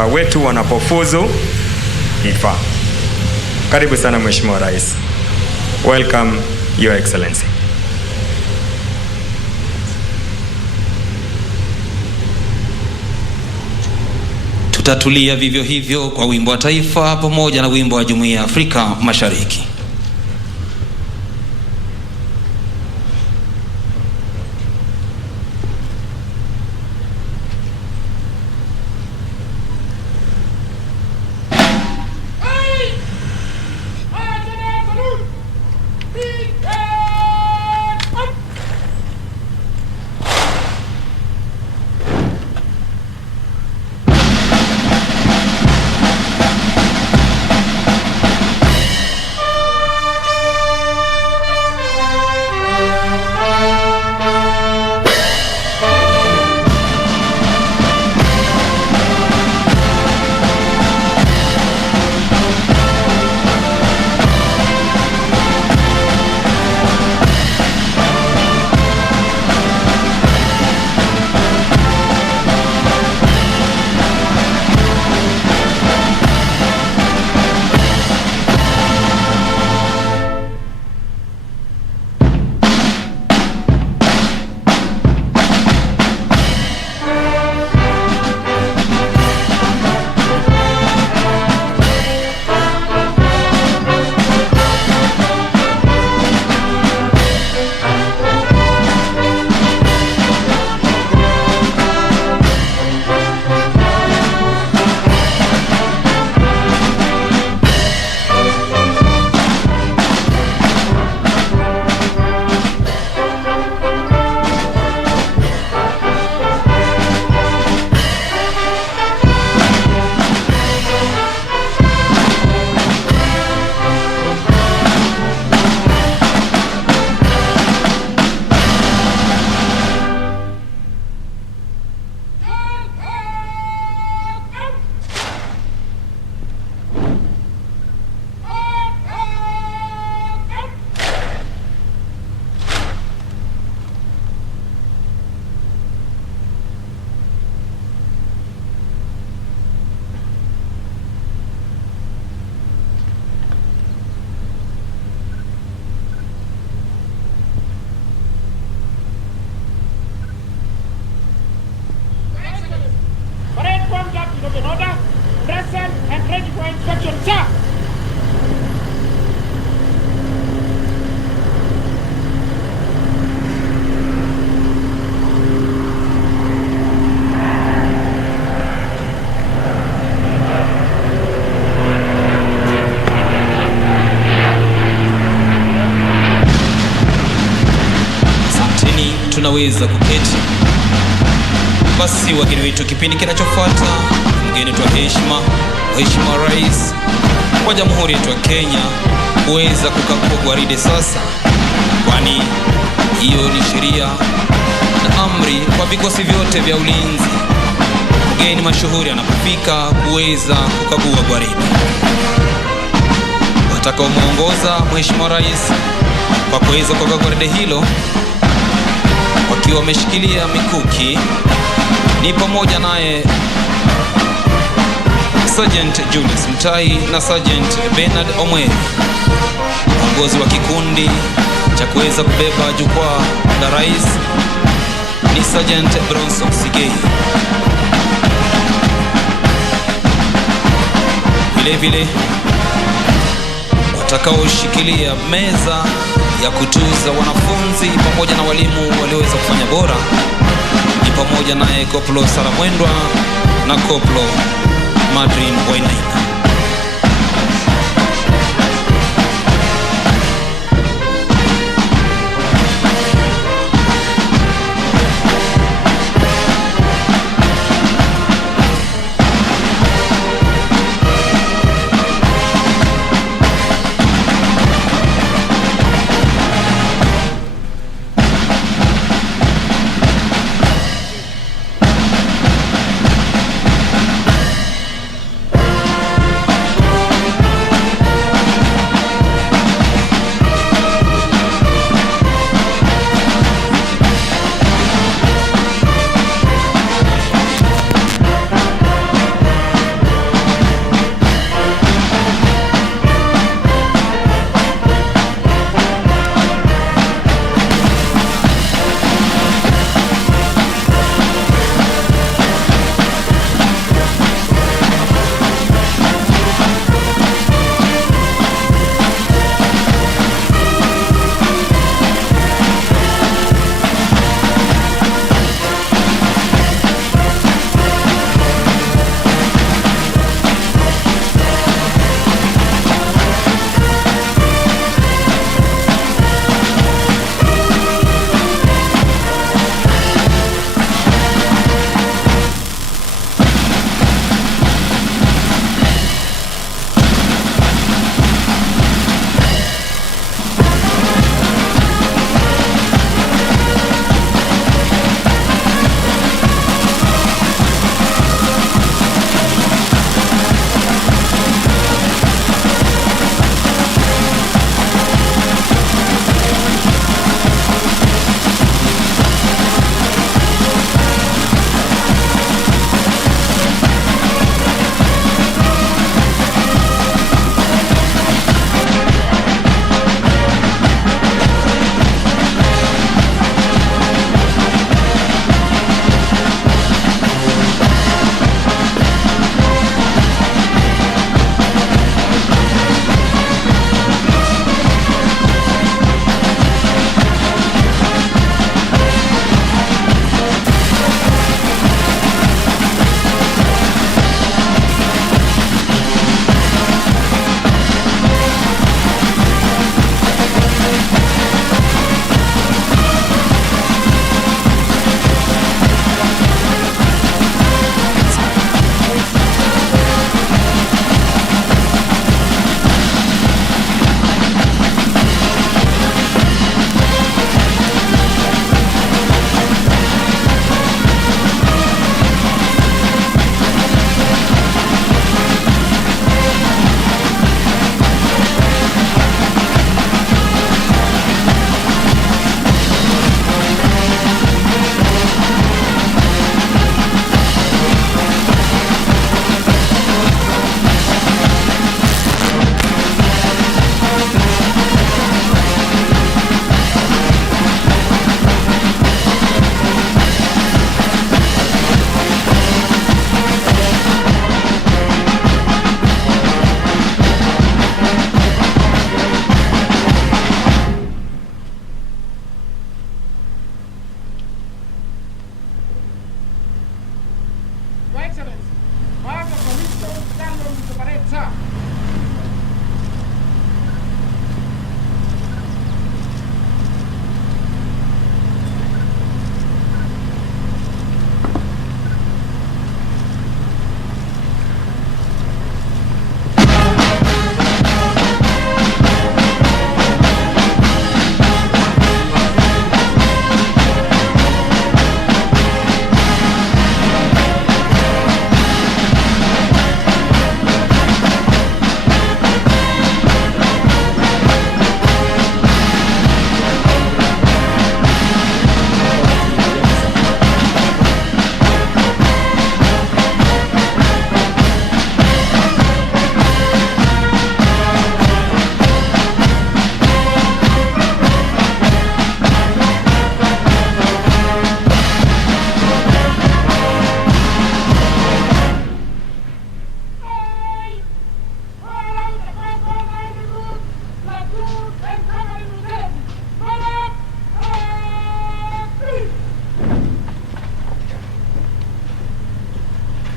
wetu wanapofuzu ifa. Karibu sana Mheshimiwa Rais. Welcome, Your Excellency. Tutatulia vivyo hivyo kwa wimbo wa taifa pamoja na wimbo wa Jumuiya ya Afrika Mashariki. Tunaweza kuketi. Basi wageni wetu, kipindi kinachofuata, mgeni wetu wa heshima, Mheshimiwa Rais wa Jamhuri yetu ya Kenya kuweza kukagua gwaride sasa, kwani hiyo ni sheria na amri kwa vikosi vyote vya ulinzi. Mgeni mashuhuri anapofika kuweza kukagua gwaride, watakaomuongoza Mheshimiwa Rais kwa kuweza kukagua gwaride hilo wakiwa wameshikilia mikuki ni pamoja naye Sergeant Julius Mtai na Sergeant Bernard Omweri. Mwongozi wa kikundi cha kuweza kubeba jukwaa la rais ni Sergeant Bronson Sigei. Vile vile watakaoshikilia meza ya kutuza wanafunzi pamoja na walimu walioweza kufanya bora ni pamoja naye Koplo Saramwendwa na Koplo Madrin Wainaina.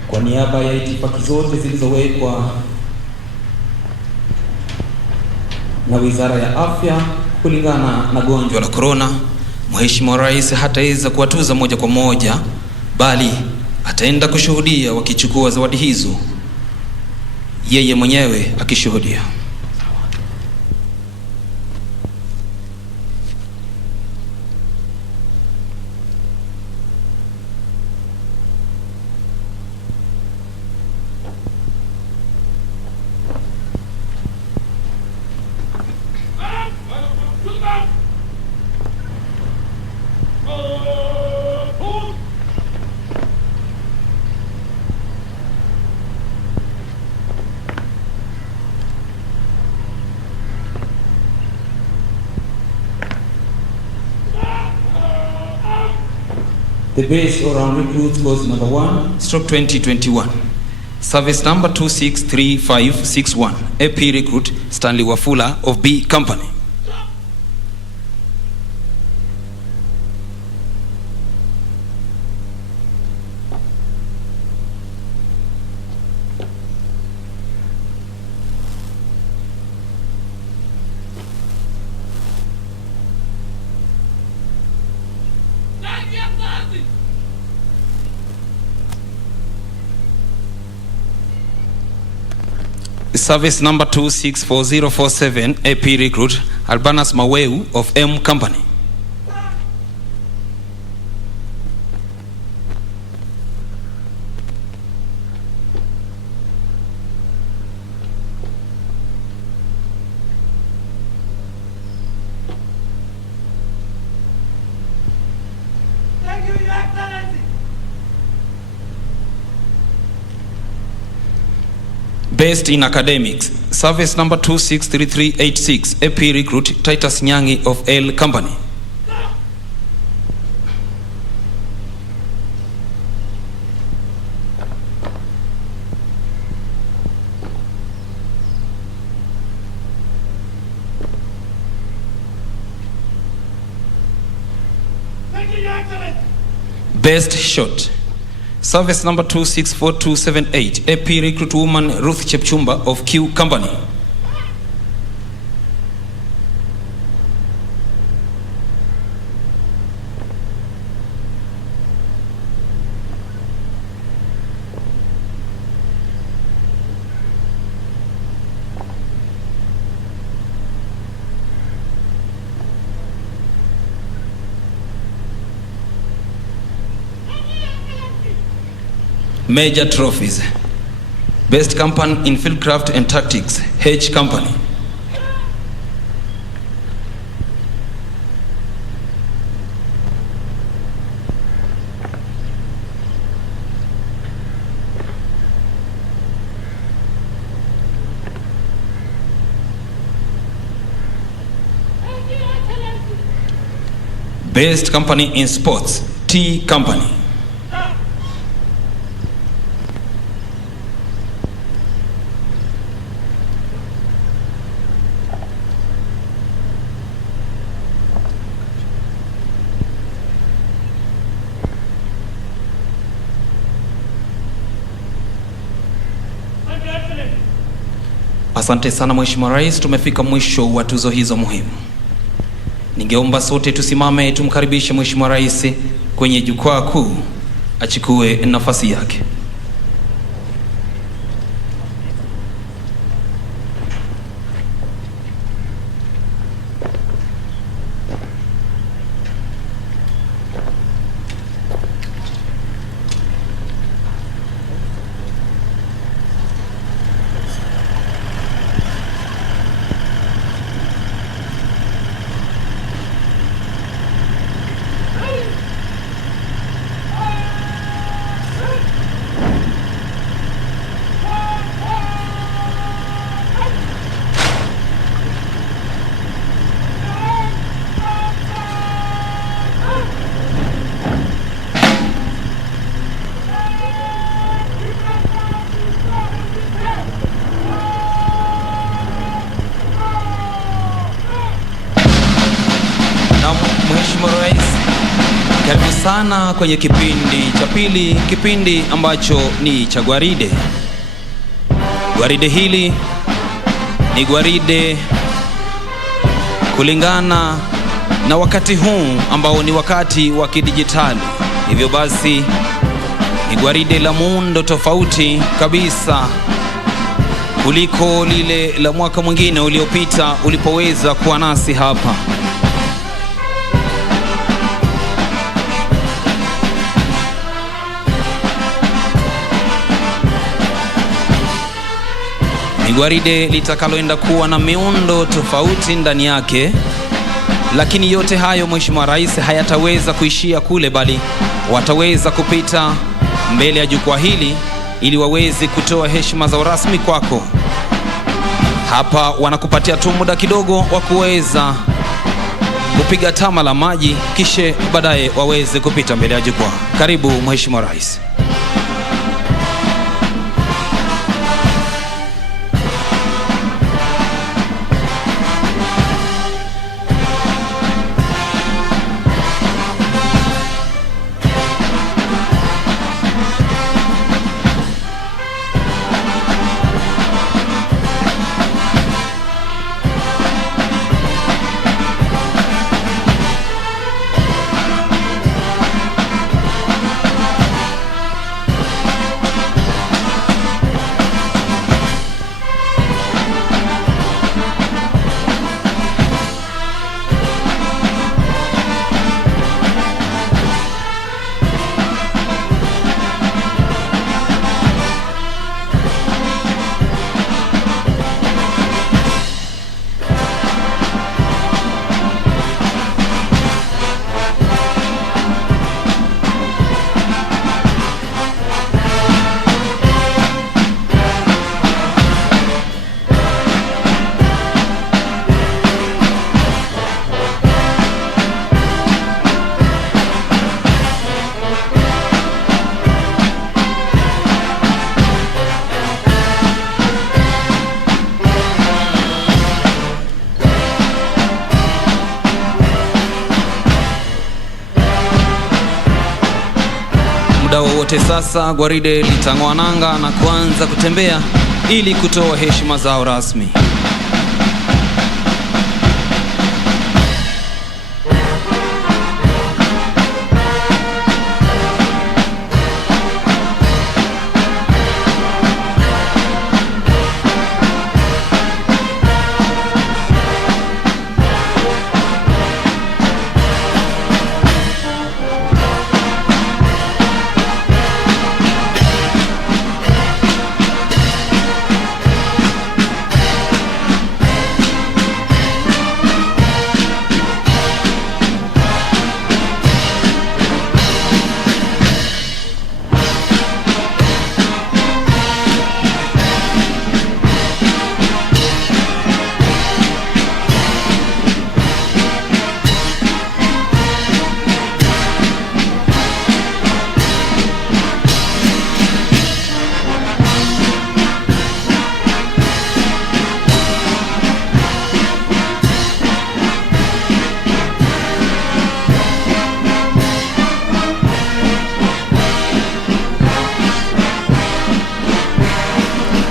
Kwa niaba ya itifaki zote zilizowekwa na Wizara ya Afya kulingana na gonjwa la corona, Mheshimiwa Rais hataweza kuwatuza moja kwa moja, bali ataenda kushuhudia wakichukua zawadi hizo, yeye mwenyewe akishuhudia. The base all-round recruits was number 1, stroke 2021. Service number 263561. AP recruit Stanley Wafula of B Company. Service number 264047, AP recruit Albanas Maweu of M Company. Thank you, Your Excellency. Based in academics, service number 263386, AP recruit Titus Nyangi of L Company. Thank you, Your Excellency. Best shot, service number 264278, AP recruit woman Ruth Chepchumba of Q Company. Major trophies. Best company in fieldcraft and tactics, H Company. Thank you, Your Excellency. Best company in sports, T Company. Thank you, Your Excellency. Asante sana Mheshimiwa Rais, tumefika mwisho wa tuzo hizo muhimu. Ningeomba sote tusimame tumkaribishe Mheshimiwa Rais kwenye jukwaa kuu achukue nafasi yake. Mheshimiwa Rais, karibu sana kwenye kipindi cha pili, kipindi ambacho ni cha gwaride. Gwaride hili ni gwaride kulingana na wakati huu ambao ni wakati wa kidijitali. Hivyo basi ni gwaride la muundo tofauti kabisa kuliko lile la mwaka mwingine uliopita ulipoweza kuwa nasi hapa. Ni gwaride litakaloenda kuwa na miundo tofauti ndani yake, lakini yote hayo Mheshimiwa Rais hayataweza kuishia kule, bali wataweza kupita mbele ya jukwaa hili ili waweze kutoa heshima za rasmi kwako. Hapa wanakupatia tu muda kidogo wa kuweza kupiga tama la maji, kisha baadaye waweze kupita mbele ya jukwaa. Karibu Mheshimiwa Rais. Muda wowote sasa gwaride litang'oa nanga na kuanza kutembea ili kutoa heshima zao rasmi.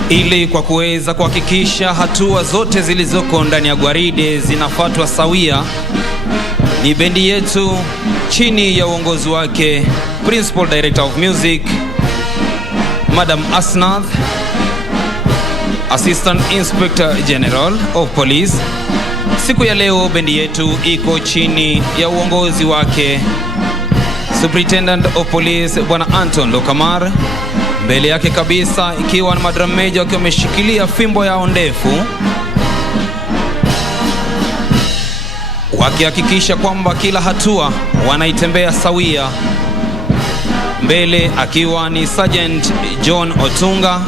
ili kwa kuweza kuhakikisha hatua zote zilizoko ndani ya gwaride zinafuatwa sawia, ni bendi yetu chini ya uongozi wake Principal Director of Music Madam Asnath, Assistant Inspector General of Police. Siku ya leo bendi yetu iko chini ya uongozi wake Superintendent of Police Bwana Anton Lokamar. Mbele yake kabisa ikiwa na madram major wakiwa wameshikilia fimbo yao ndefu, wakihakikisha kwamba kila hatua wanaitembea sawia. Mbele akiwa ni Sergeant John Otunga,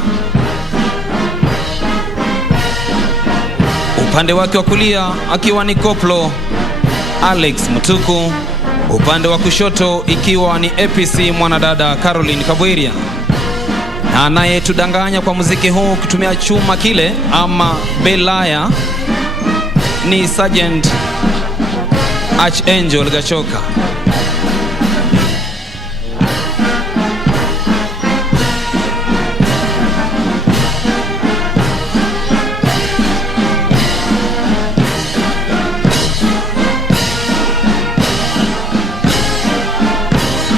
upande wake wa kulia akiwa ni Koplo Alex Mutuku, upande wa kushoto ikiwa ni APS mwanadada Caroline Kabweria, na anayetudanganya kwa muziki huu kutumia chuma kile ama belaya ni Sergeant Archangel Gachoka.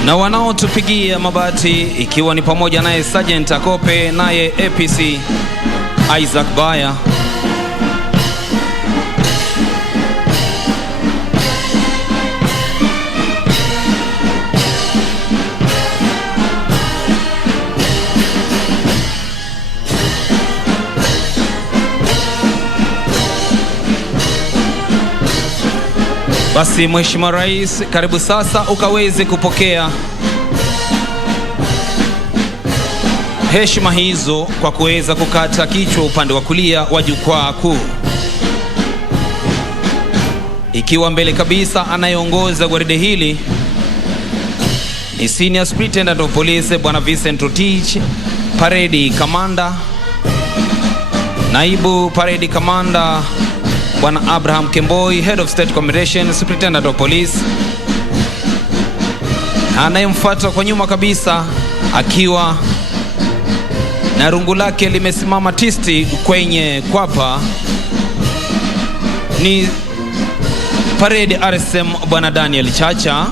Na wanaotupigia mabati ikiwa ni pamoja naye Sergeant Akope, naye APS Isaac Baya, basi Mheshimiwa Rais, karibu sasa ukaweze kupokea heshima hizo kwa kuweza kukata kichwa upande wa kulia wa jukwaa kuu. Ikiwa mbele kabisa anayeongoza gwaride hili ni Senior Superintendent of Police Bwana Vincent Rotich, Parade Commander, Naibu Parade Commander Bwana Abraham Kemboi, Head of State Communication, Superintendent of Police. Anayemfuata kwa nyuma kabisa akiwa na rungu lake limesimama tisti kwenye kwapa ni Parade RSM Bwana Daniel Chacha.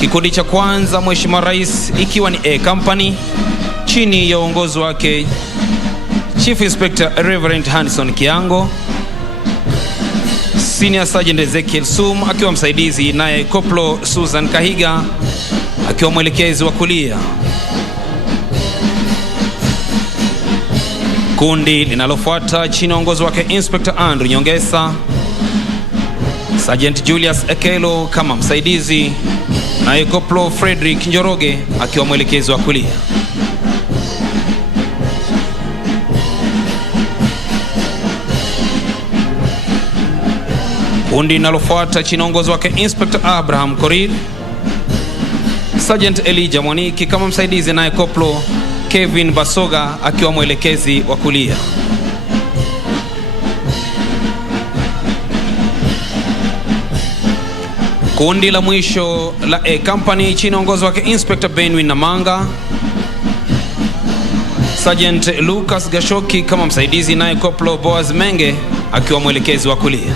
Kikundi cha kwanza Mheshimiwa Rais ikiwa ni A Company chini ya uongozi wake Chief Inspector Reverend Hanson Kiango, Senior Sergeant Ezekiel Sum akiwa msaidizi, naye Koplo Susan Kahiga akiwa mwelekezi wa kulia. Kundi linalofuata chini ya uongozi wake Inspector Andrew Nyongesa, Sergeant Julius Ekelo kama msaidizi, naye Koplo Frederick Njoroge akiwa mwelekezi wa kulia. Kundi linalofuata chini ya uongozi wake Inspector Abraham Korir, Sergeant Elijah Mwaniki kama msaidizi, naye Koplo Kevin Basoga akiwa mwelekezi wa kulia. Kundi la mwisho la A Company chini ya uongozi wake Inspector Benwin Namanga, Sergeant Lucas Gashoki kama msaidizi, naye Koplo Boaz Menge akiwa mwelekezi wa kulia.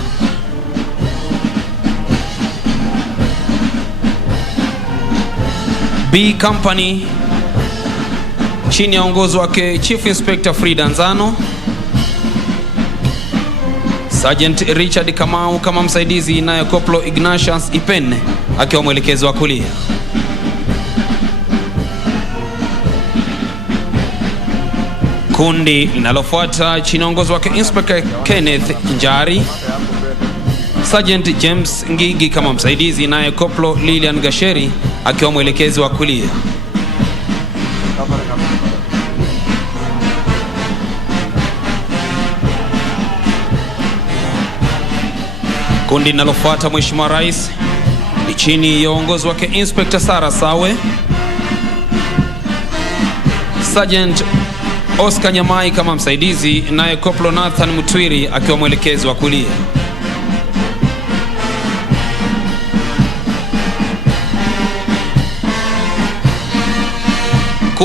B Company chini ya uongozi wake Chief Inspector Frida Nzano, Sergeant Richard Kamau kama msaidizi, naye Koplo Ignatius Ipene akiwa mwelekezi wa kulia. Kundi linalofuata chini ya uongozi wake Inspector Kenneth Njari, Sergeant James Ngigi kama msaidizi, naye Koplo Lilian Gasheri akiwa mwelekezi wa kulia. Kundi linalofuata Mheshimiwa Rais ni chini ya uongozi wake Inspector Sara Sawe, Sergeant Oscar Nyamai kama msaidizi, naye Koplo Nathan Mutwiri akiwa mwelekezi wa kulia.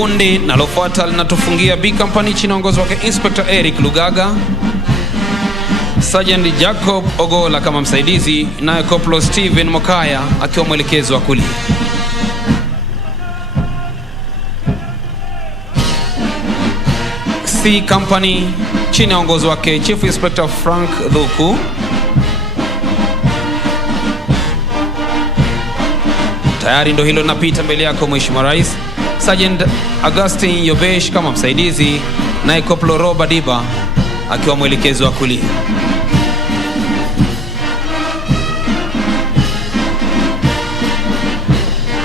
Kundi nalofuata linatufungia B Company chini ya uongozi wake Inspector Eric Lugaga, Sergeant Jacob Ogola kama msaidizi, naye Koplo Steven Mokaya akiwa mwelekezo wa kulia. C Company chini ya uongozi wake Chief Inspector Frank Dhuku, tayari ndo hilo linapita mbele yako Mheshimiwa Rais. Sergeant Augustine Yobesh kama msaidizi, naye Koplo Roba Diba akiwa mwelekezo wa kulia.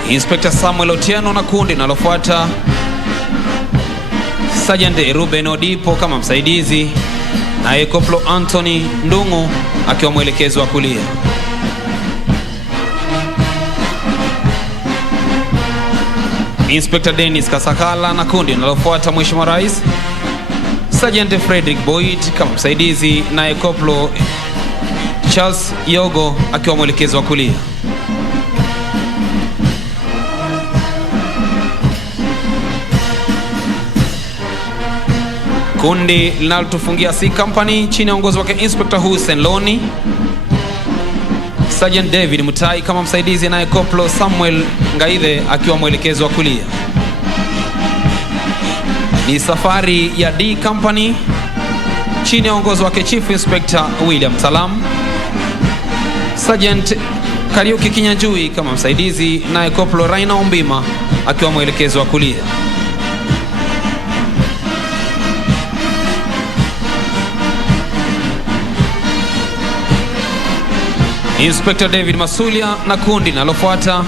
Inspector Samuel Otieno na kundi nalofuata Sergeant Ruben Odipo kama msaidizi, naye Koplo Anthony Ndungu akiwa mwelekezo wa kulia. Inspector Dennis Kasakala na kundi nalofuata Mheshimiwa Rais, Sergeant Frederick Boyd kama msaidizi, naye Koplo Charles Yogo akiwa mwelekezo wa kulia. Kundi linalotufungia C Company chini ya uongozi wake Inspector Hussein Loni, Sergeant David Mutai kama msaidizi, naye Koplo Samuel Ngaithe akiwa mwelekezo wa kulia. Ni safari ya D Company chini ya uongozi wake Chief Inspector William Salam, Sergeant Kariuki Kinyanjui kama msaidizi, naye Koplo Raina Ombima akiwa mwelekezo wa kulia. Inspector David Masulia na kundi nalofuata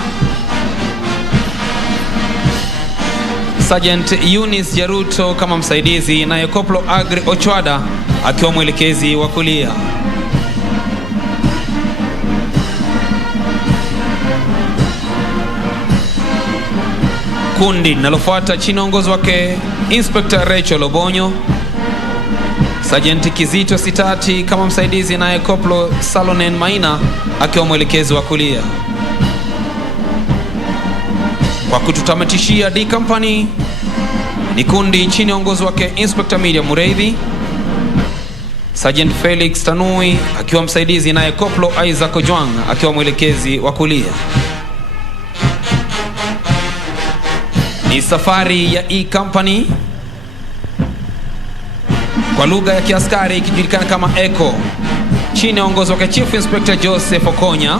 Sergeant Eunice Jaruto kama msaidizi, naye Koplo Agri Ochwada akiwa mwelekezi wa kulia. Kundi nalofuata chini ya uongozi wake Inspector Rachel Obonyo, Sergeant Kizito Sitati kama msaidizi, naye Koplo Salonen Maina akiwa mwelekezi wa kulia. Kwa kututamatishia D Company ni kundi chini ya uongozi wake Inspector Miriam Mureithi, Sergeant Felix Tanui akiwa msaidizi, naye Koplo Isaac Ojwang akiwa mwelekezi wa kulia. Ni safari ya E Company kwa lugha ya kiaskari ikijulikana kama Echo chini ya uongozi wake Chief Inspector Joseph Okonya,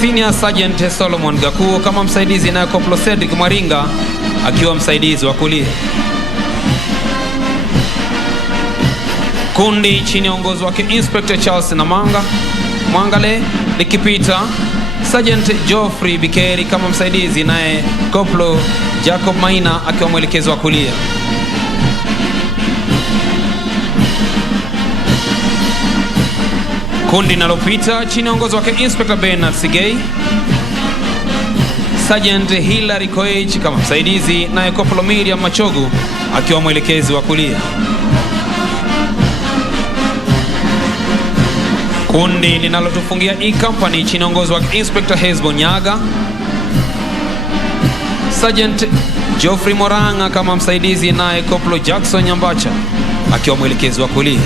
Senior Sergeant Solomon Gakuo kama msaidizi, naye Koplo Cedric Mwaringa akiwa msaidizi wa kulia. Kundi chini ya uongozi wake Inspector Charles Namanga Mwangale likipita Sergeant Geoffrey Bikeri kama msaidizi, naye Koplo Jacob Maina akiwa mwelekezo wa kulia. Kundi nalopita chini ya uongozi wake Inspector Bernard Sigei, Sergeant Hilary Koech kama msaidizi, naye Koplo Miriam Machogu akiwa mwelekezi wa kulia. Kundi linalotufungia E Company chini ya uongozi wake Inspector Hezbo Nyaga, Sergeant Geoffrey Moranga kama msaidizi, naye Koplo Jackson Nyambacha akiwa mwelekezi wa kulia.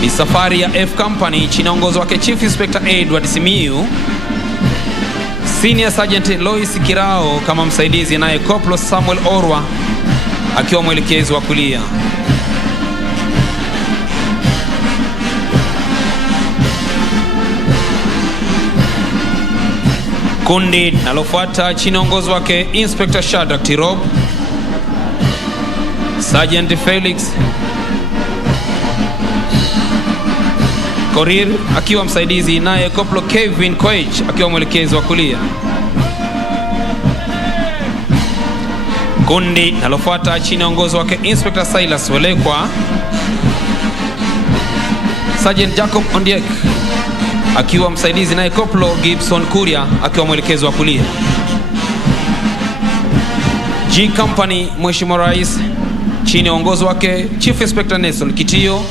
Ni safari ya F Company chini ya uongozi wake Chief Inspector Edward Simiu, Senior Sergeant Lois Kirao kama msaidizi, naye Koplo Samuel Orwa akiwa mwelekezi wa kulia. Kundi nalofuata chini ya uongozi wake Inspector Shadrack Tirob, Sergeant Felix Korir akiwa msaidizi, naye Koplo Kevin Koech akiwa mwelekezi wa kulia. Kundi nalofuata chini ya uongozi wake Inspector Silas Welekwa, Sergeant Jacob Ondiek akiwa msaidizi, naye Koplo Gibson Kuria akiwa mwelekezi wa kulia. G Company Mheshimiwa Rais chini ya uongozi wake Chief Inspector Nelson Kitio,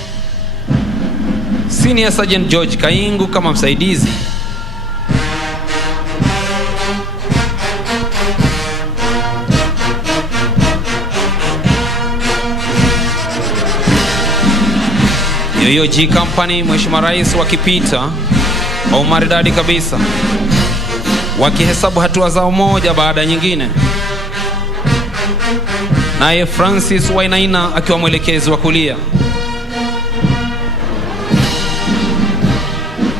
Senior Sergeant George Kaingu kama msaidizi, Yoyo G Company, Mheshimiwa Rais wakipita kwa umaridadi kabisa, wakihesabu hatua zao moja baada ya nyingine. Naye Francis Wainaina akiwa mwelekezi wa kulia.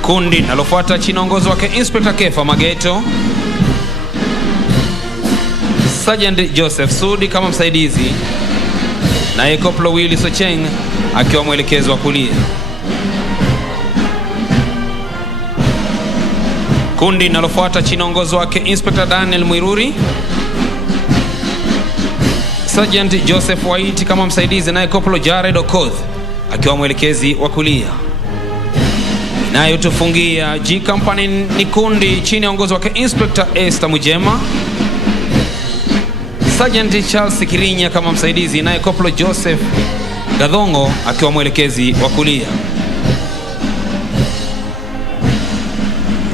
Kundi nalofuata chini ongozo wake Inspector Kefa Mageto, Sergeant Joseph Sudi kama msaidizi, naye Koplo Willy Socheng akiwa mwelekezi wa kulia. Kundi nalofuata chini ongozo wake Inspector Daniel Mwiruri, Sergeant Joseph White kama msaidizi, naye Koplo Jared Okoth akiwa mwelekezi wa kulia. Nayo tufungia G Company ni kundi chini ongozo wake Inspector Esther Mujema, Sergeant Charles Kirinya kama msaidizi, naye Koplo Joseph Gadhongo akiwa mwelekezi wa kulia.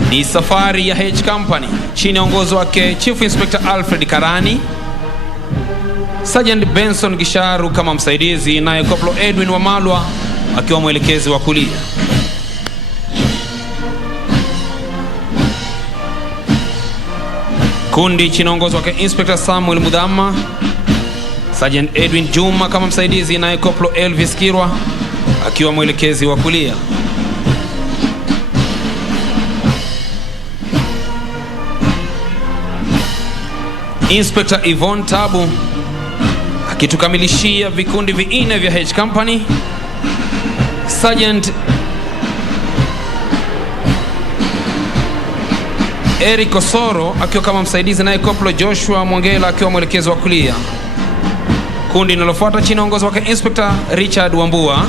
Ni safari ya H Company chini ongozo wake Chief Inspector Alfred Karani, Sergeant Benson Gisharu kama msaidizi, naye Koplo Edwin Wamalwa akiwa mwelekezi wa kulia. Kundi chini ongozo wake Inspector Samuel Mudhama, Sergeant Edwin Juma kama msaidizi, naye Koplo Elvis Kirwa akiwa mwelekezi wa kulia. Inspector Yvonne Tabu akitukamilishia vikundi vinne vya H Company. Sergeant Eric Osoro akiwa kama msaidizi, naye Koplo Joshua Mwongela akiwa mwelekezi wa kulia. Kundi linalofuata chini ongozo wake Inspector Richard Wambua,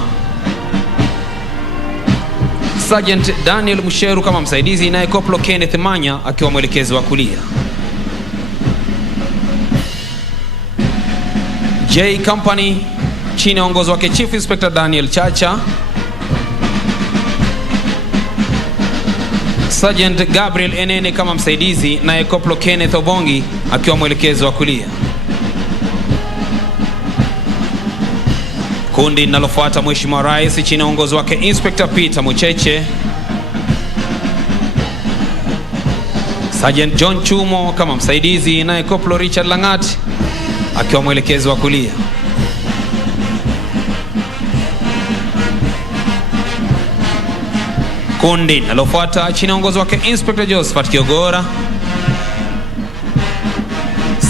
Sergeant Daniel Musheru kama msaidizi, naye Koplo Kenneth Manya akiwa mwelekezi wa kulia. J Company chini ongozo wake Chief Inspector Daniel Chacha, Sergeant Gabriel Enene kama msaidizi, naye Koplo Kenneth Obongi akiwa mwelekezi wa kulia. Kundi linalofuata Mheshimiwa Rais chini ongozo wake Inspector Peter Mucheche, Sergeant John Chumo kama msaidizi, naye Koplo Richard Langat akiwa mwelekezi wa kulia. Kundi linalofuata chini ongozo wake Inspector Josephat Kiogora,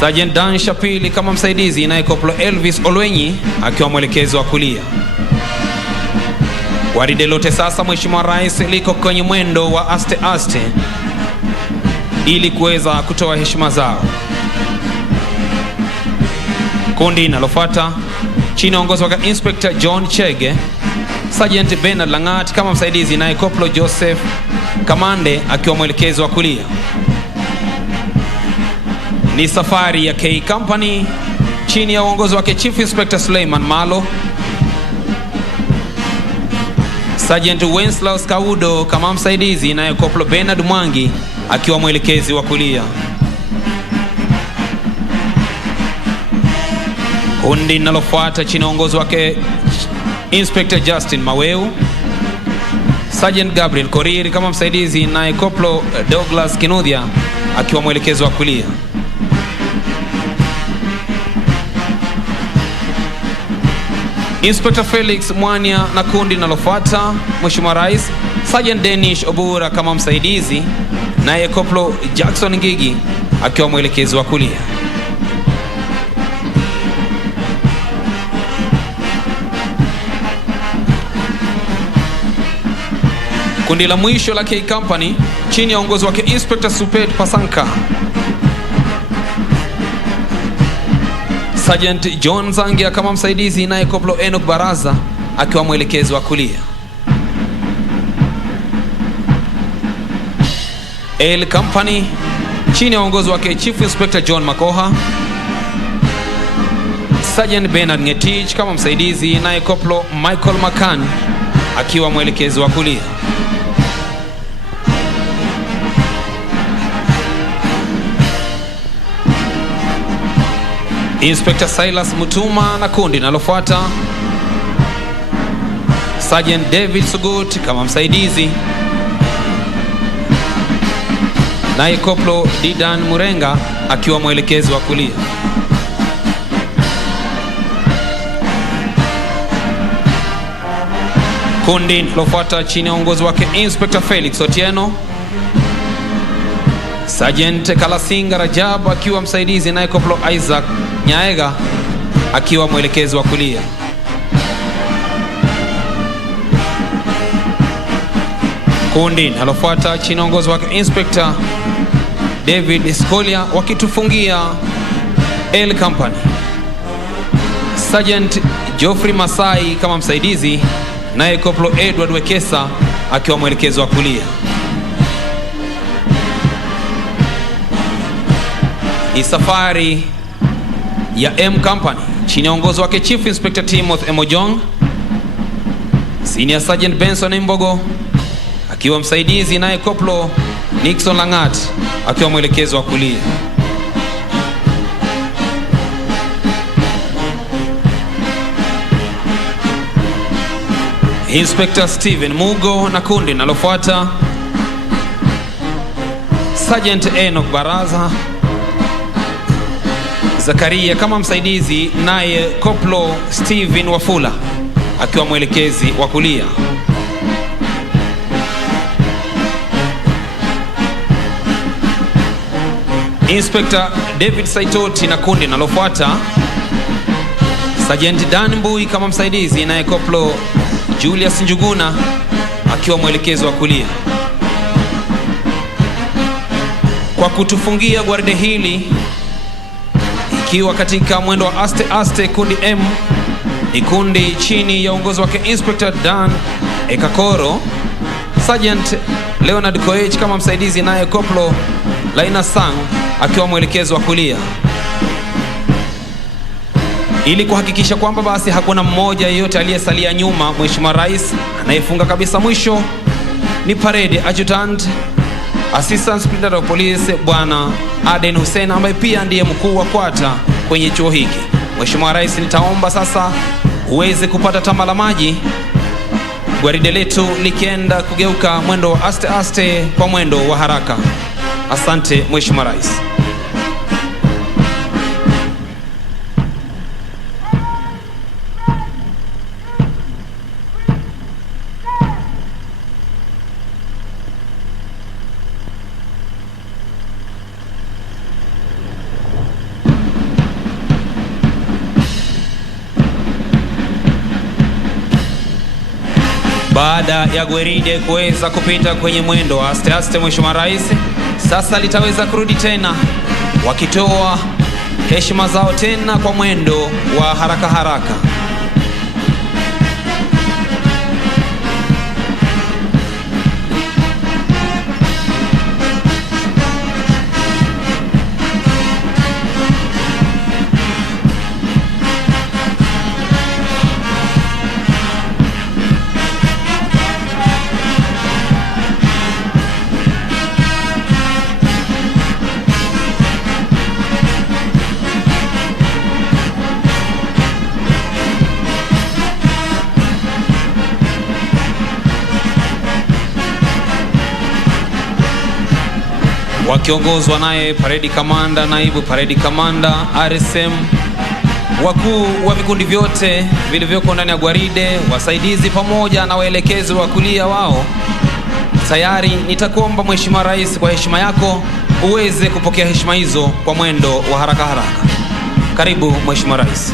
Sergeant Dan Shapili kama msaidizi, naye Koplo Elvis Olwenyi akiwa mwelekezi wa kulia. Waride lote sasa Mheshimiwa Rais liko kwenye mwendo wa aste aste ili kuweza kutoa heshima zao. Kundi linalofuata chini ongozo wake Inspector John Chege, Sergeant Bernard Langat kama msaidizi, naye Koplo Joseph Kamande akiwa mwelekezi wa kulia. Ni safari ya K Company chini ya uongozi wake Chief Inspector Suleiman Malo, Sergeant Wenslaus Kaudo kama msaidizi, naye Koplo Bernard Mwangi akiwa mwelekezi wa kulia. Kundi linalofuata chini uongozi wake Inspector Justin Maweu, Sergeant Gabriel Korir kama msaidizi, naye Koplo Douglas Kinuthia akiwa mwelekezi wa kulia. Inspector Felix Mwanya na kundi linalofuata Mheshimiwa Rais, Sergeant Denish Obura kama msaidizi, naye Koplo Jackson Ngigi akiwa mwelekezi wa kulia. Kundi la mwisho la K Company chini ya uongozi wake Inspector Supet Pasanka, Sergeant John Zangia kama msaidizi, naye Koplo Enoch Baraza akiwa mwelekezi wa kulia. L Company chini ya uongozi wake Chief Inspector John Makoha, Sergeant Bernard Ngetich kama msaidizi, naye Koplo Michael Makan akiwa mwelekezi wa kulia. Inspector Silas Mutuma na kundi linalofuata Sergeant David Sugut kama msaidizi, naye Koplo Didan Murenga akiwa mwelekezi wa kulia. Kundi lilofuata chini ya uongozi wake Inspector Felix Otieno, Sergeant Kalasinga Rajab akiwa msaidizi, naye Koplo Isaac Nyaega akiwa mwelekezi wa kulia. Kundi lilofuata chini ya uongozi wake Inspector David Skolia wakitufungia L Company, Sergeant Geoffrey Masai kama msaidizi, naye Koplo Edward Wekesa akiwa mwelekezi wa kulia. Ni safari ya M Company chini ya uongozi wake Chief Inspector Timothy Emojong, Senior Sergeant Benson Mbogo akiwa msaidizi, naye Koplo Nixon Langat akiwa mwelekezi wa kulia. Inspector Steven Mugo na kundi linalofuata Sergeant Enoch Baraza Zakaria kama msaidizi, naye Koplo Steven Wafula akiwa mwelekezi wa kulia. Inspector David Saitoti na kundi linalofuata Sergeant Dan Mbui kama msaidizi, naye Koplo Julius Njuguna akiwa mwelekezi wa kulia. Kwa kutufungia gwaride hili ikiwa katika mwendo wa aste aste, kundi M ni kundi chini ya uongozi wake Inspector Dan Ekakoro, Sergeant Leonard Koech kama msaidizi, naye Koplo Laina Sang akiwa mwelekezi wa kulia, ili kuhakikisha kwamba basi hakuna mmoja yeyote aliyesalia nyuma. Mheshimiwa Rais anayefunga kabisa mwisho ni Parade Adjutant Assistant Superintendent of Police Bwana Aden Hussein, ambaye pia ndiye mkuu wa kwata kwenye chuo hiki. Mheshimiwa Rais, nitaomba sasa uweze kupata tama la maji, gwaride letu likienda kugeuka mwendo wa aste aste kwa mwendo wa haraka. Asante Mheshimiwa Rais. Baada ya gwaride kuweza kupita kwenye mwendo wa aste aste, Mheshimiwa Rais sasa litaweza kurudi tena wakitoa heshima zao tena kwa mwendo wa haraka haraka. Wakiongozwa naye Parade Commander, naibu Parade Commander, RSM, wakuu wa vikundi vyote vilivyoko ndani ya gwaride, wasaidizi pamoja na waelekezi wa kulia wao. Tayari nitakuomba Mheshimiwa Rais, kwa heshima yako uweze kupokea heshima hizo kwa mwendo wa haraka haraka. Karibu Mheshimiwa Rais.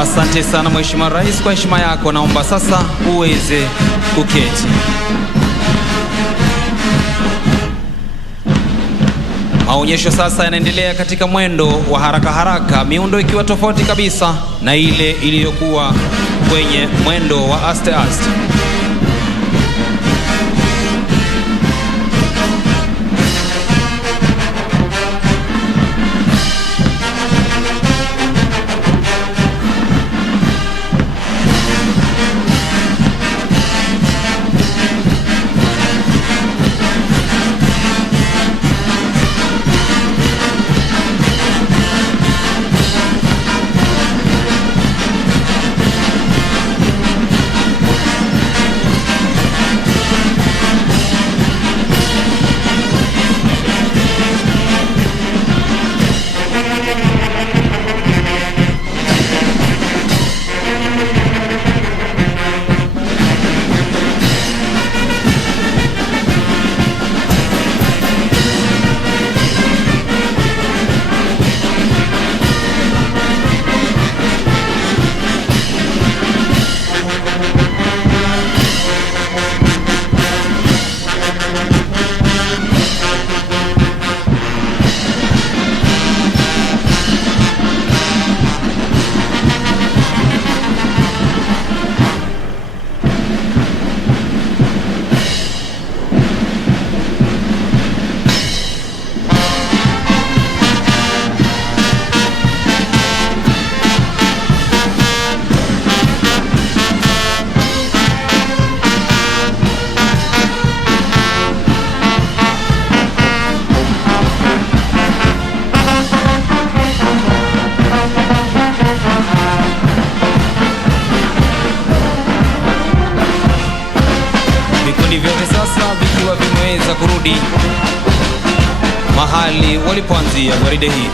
Asante sana Mheshimiwa Rais kwa heshima yako. Naomba sasa uweze kuketi. Maonyesho sasa yanaendelea katika mwendo wa haraka haraka, miundo ikiwa tofauti kabisa na ile iliyokuwa kwenye mwendo wa aste aste. Kurudi mahali walipoanzia gwaride hii.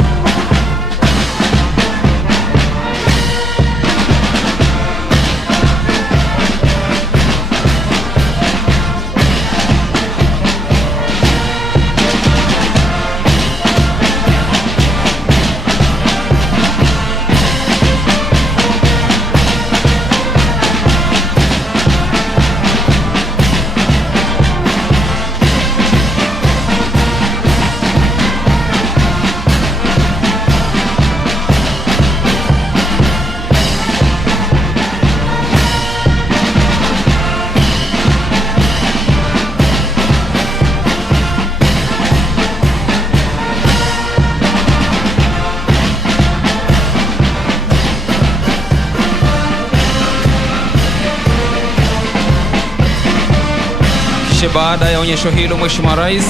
Baada ya onyesho hilo, Mheshimiwa Rais,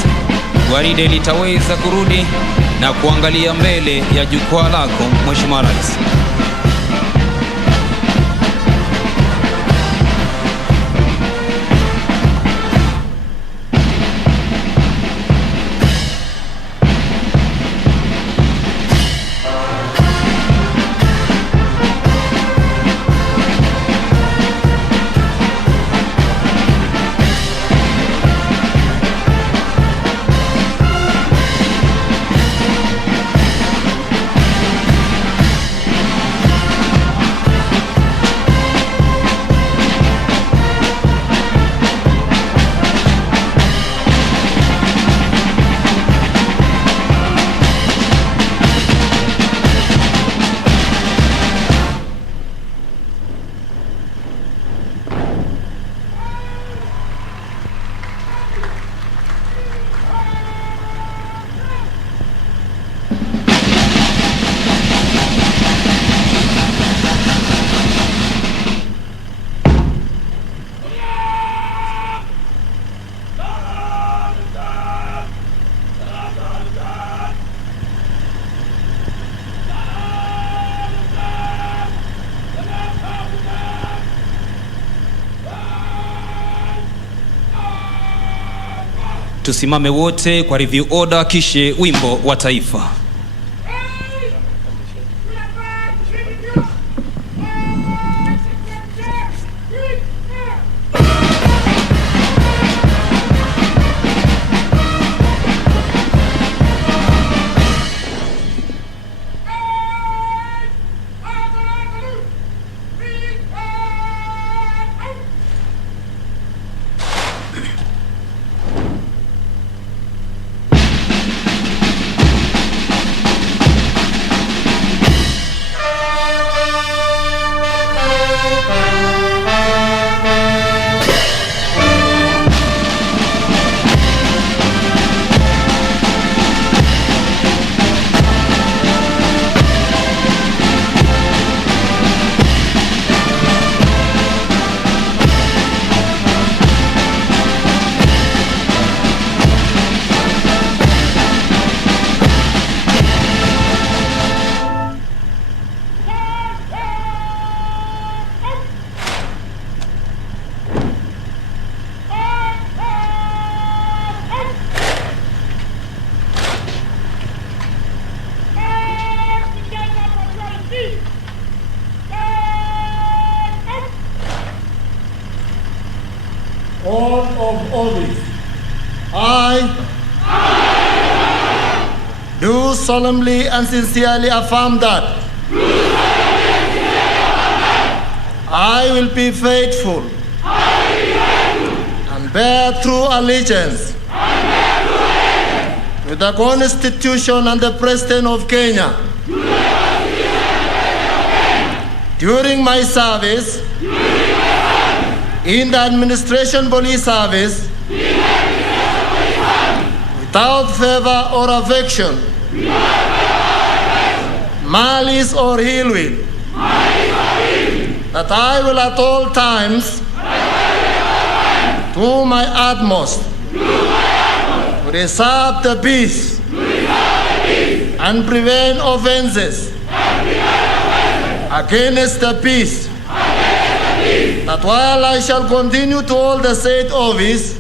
gwaride litaweza kurudi na kuangalia mbele ya jukwaa lako, Mheshimiwa Rais. Tusimame wote kwa review order, kisha wimbo wa taifa. office. I do solemnly and sincerely affirm that I will be faithful and bear true allegiance to the Constitution and the President of Kenya during my service in the Administration Police Service without favor or affection, malice or ill will, that I will at all times do my utmost to preserve the peace and prevent offenses against the peace, that while I shall continue to hold the said office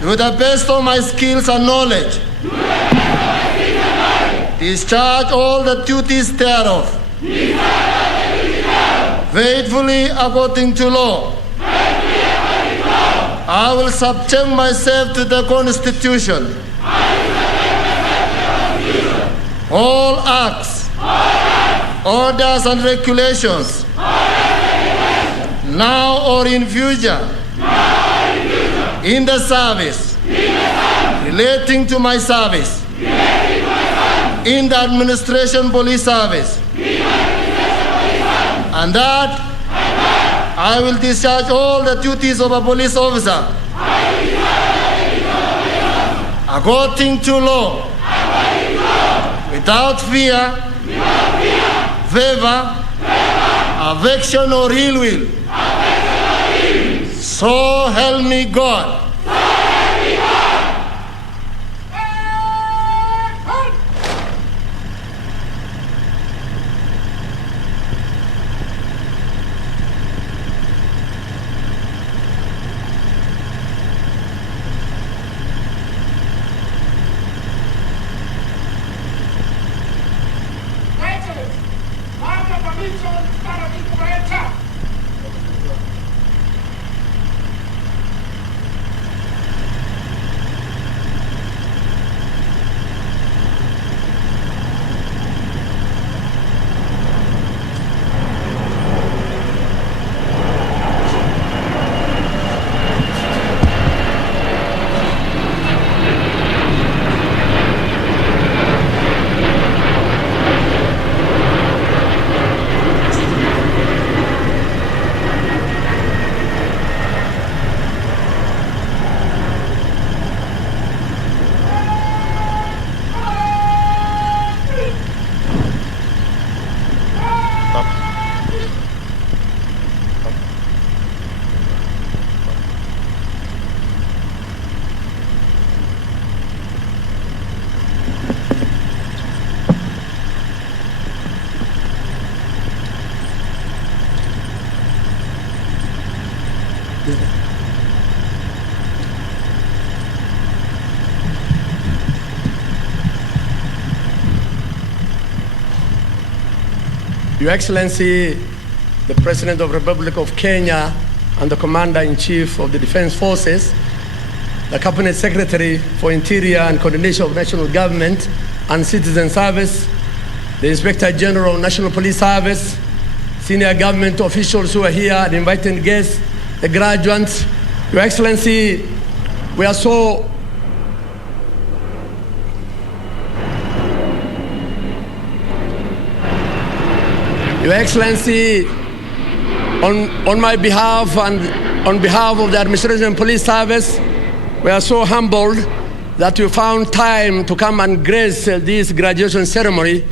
to the best of my skills and knowledge, discharge all the duties thereof, faithfully according to law. I will subject myself to the Constitution, all acts, orders and regulations, now or in future, in the service, relating to my service, in the Administration Police Service, and that I will discharge all the duties of a police officer according to law, without fear, favor, affection or ill will. So help me God. Your Excellency, the President of the Republic of Kenya and the Commander-in-Chief of the Defense Forces, the Cabinet Secretary for Interior and Coordination of National Government and Citizen Service, the Inspector General of National Police Service, senior government officials who are here, and invited guests, the graduates. Your Excellency, we are so Your Excellency, on my behalf and on behalf of the Administration Police Service, we are so humbled that you found time to come and grace this graduation ceremony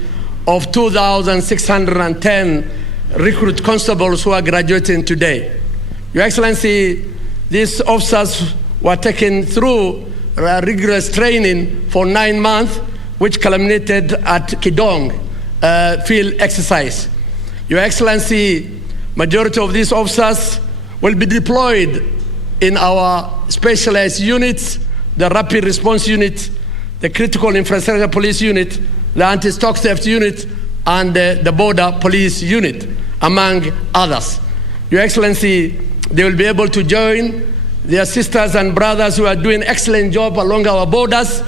of 2,610 recruit constables who are graduating today. Your Excellency, these officers were taken through rigorous training for 9 months, which culminated at Kidong field exercise. Your Excellency, majority of these officers will be deployed in our specialized units, the Rapid Response Unit, the Critical Infrastructure Police Unit, the Anti-Stock Theft Unit, and the Border Police Unit, among others. Your Excellency, they will be able to join their sisters and brothers who are doing excellent job along our borders,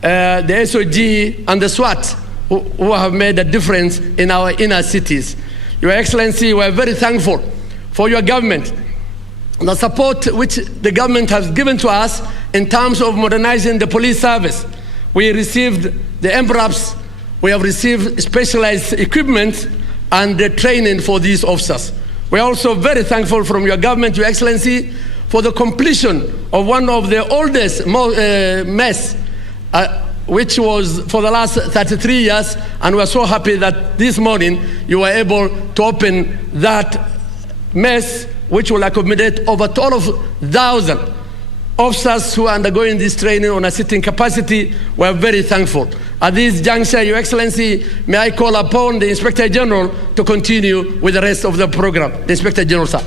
the SOG and the SWAT, who have made a difference in our inner cities. Your Excellency, we are very thankful for your government, the support which the government has given to us in terms of modernizing the police service. We received the MRAPs, we have received specialized equipment and the training for these officers. We are also very thankful from your government, Your Excellency, for the completion of one of the oldest mess, which was for the last 33 years, and we are so happy that this morning you were able to open that mess, which will accommodate over 12,000 officers who are undergoing this training on a sitting capacity. We are very thankful. At this juncture, Your Excellency, may I call upon the Inspector General to continue with the rest of the program. The Inspector General, sir.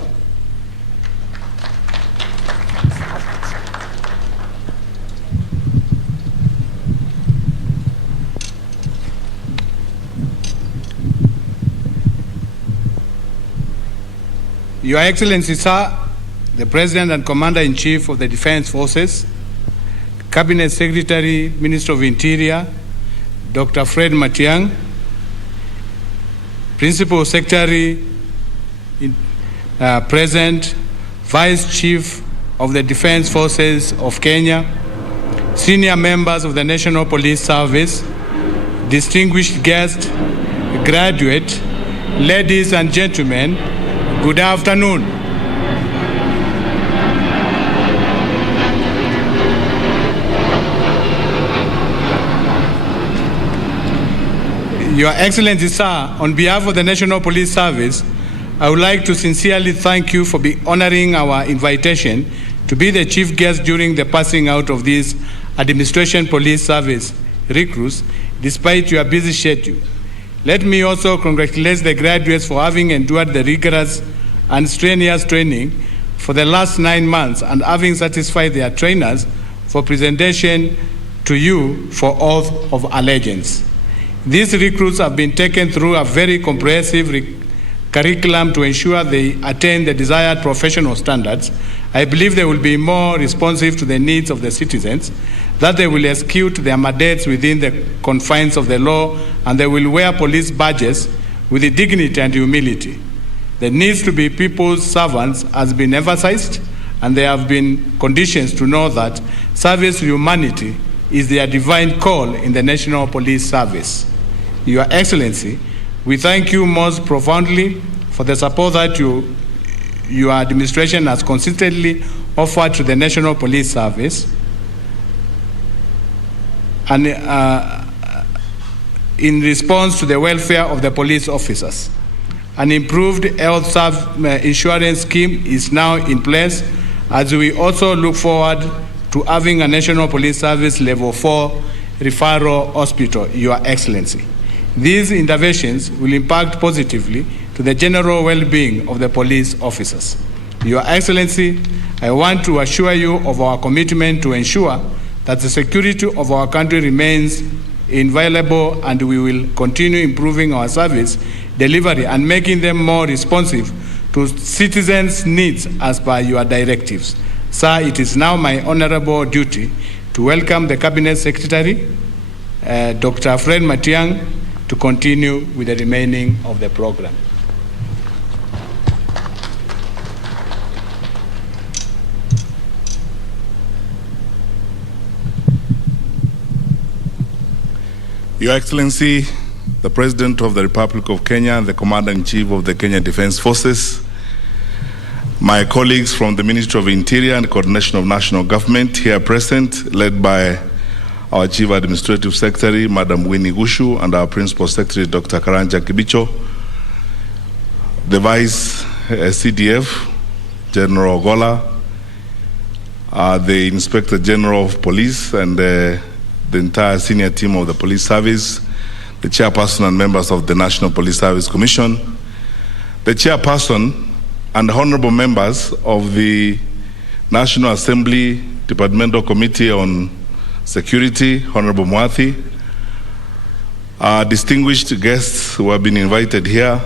Your Excellency, sir, the President and Commander-in-Chief of the Defense Forces, Cabinet Secretary, Minister of Interior, Dr. Fred Matiang'i, Principal Secretary, Present, Vice Chief of the Defense Forces of Kenya, senior members of the National Police Service, distinguished guests, graduates, ladies and gentlemen, good afternoon. Your Excellency, sir, on behalf of the National Police Service, I would like to sincerely thank you for honoring our invitation to be the chief guest during the passing out of these Administration Police Service recruits, despite your busy schedule. Let me also congratulate the graduates for having endured the rigorous and strenuous training for the last 9 months and having satisfied their trainers for presentation to you for oath of allegiance. These recruits have been taken through a very comprehensive curriculum to ensure they attain the desired professional standards. I believe they will be more responsive to the needs of the citizens, that they will execute their mandates within the confines of the law, and they will wear police badges with dignity and humility. The needs to be people's servants has been emphasized, and there have been conditions to know that service to humanity is their divine call in the National Police Service. Your Excellency, we thank you most profoundly for the support that your administration has consistently offered to the National Police Service, and in response to the welfare of the police officers. An improved health insurance scheme is now in place, as we also look forward to having a National Police Service Level 4 referral hospital, Your Excellency. These interventions will impact positively to the general well-being of the police officers. Your Excellency, I want to assure you of our commitment to ensure that the security of our country remains inviolable, and we will continue improving our service delivery and making them more responsive to citizens' needs as per your directives. Sir, it is now my honorable duty to welcome the Cabinet Secretary, Dr. Fred Matiang'i, to continue with the remaining of the program. Your Excellency, the President of the Republic of Kenya and the Commander-in-Chief of the Kenya Defense Forces, my colleagues from the Ministry of Interior and Coordination of National Government here present, led by our Chief Administrative Secretary, Madam Winnie Gushu, and our Principal Secretary, Dr. Karanja Kibicho, the Vice CDF, General Ogola, the Inspector General of Police, and the entire senior team of the police service, the chairperson and members of the National Police Service Commission, the chairperson and honorable members of the National Assembly Departmental Committee on Security, Honorable Mwathi, distinguished guests who have been invited here,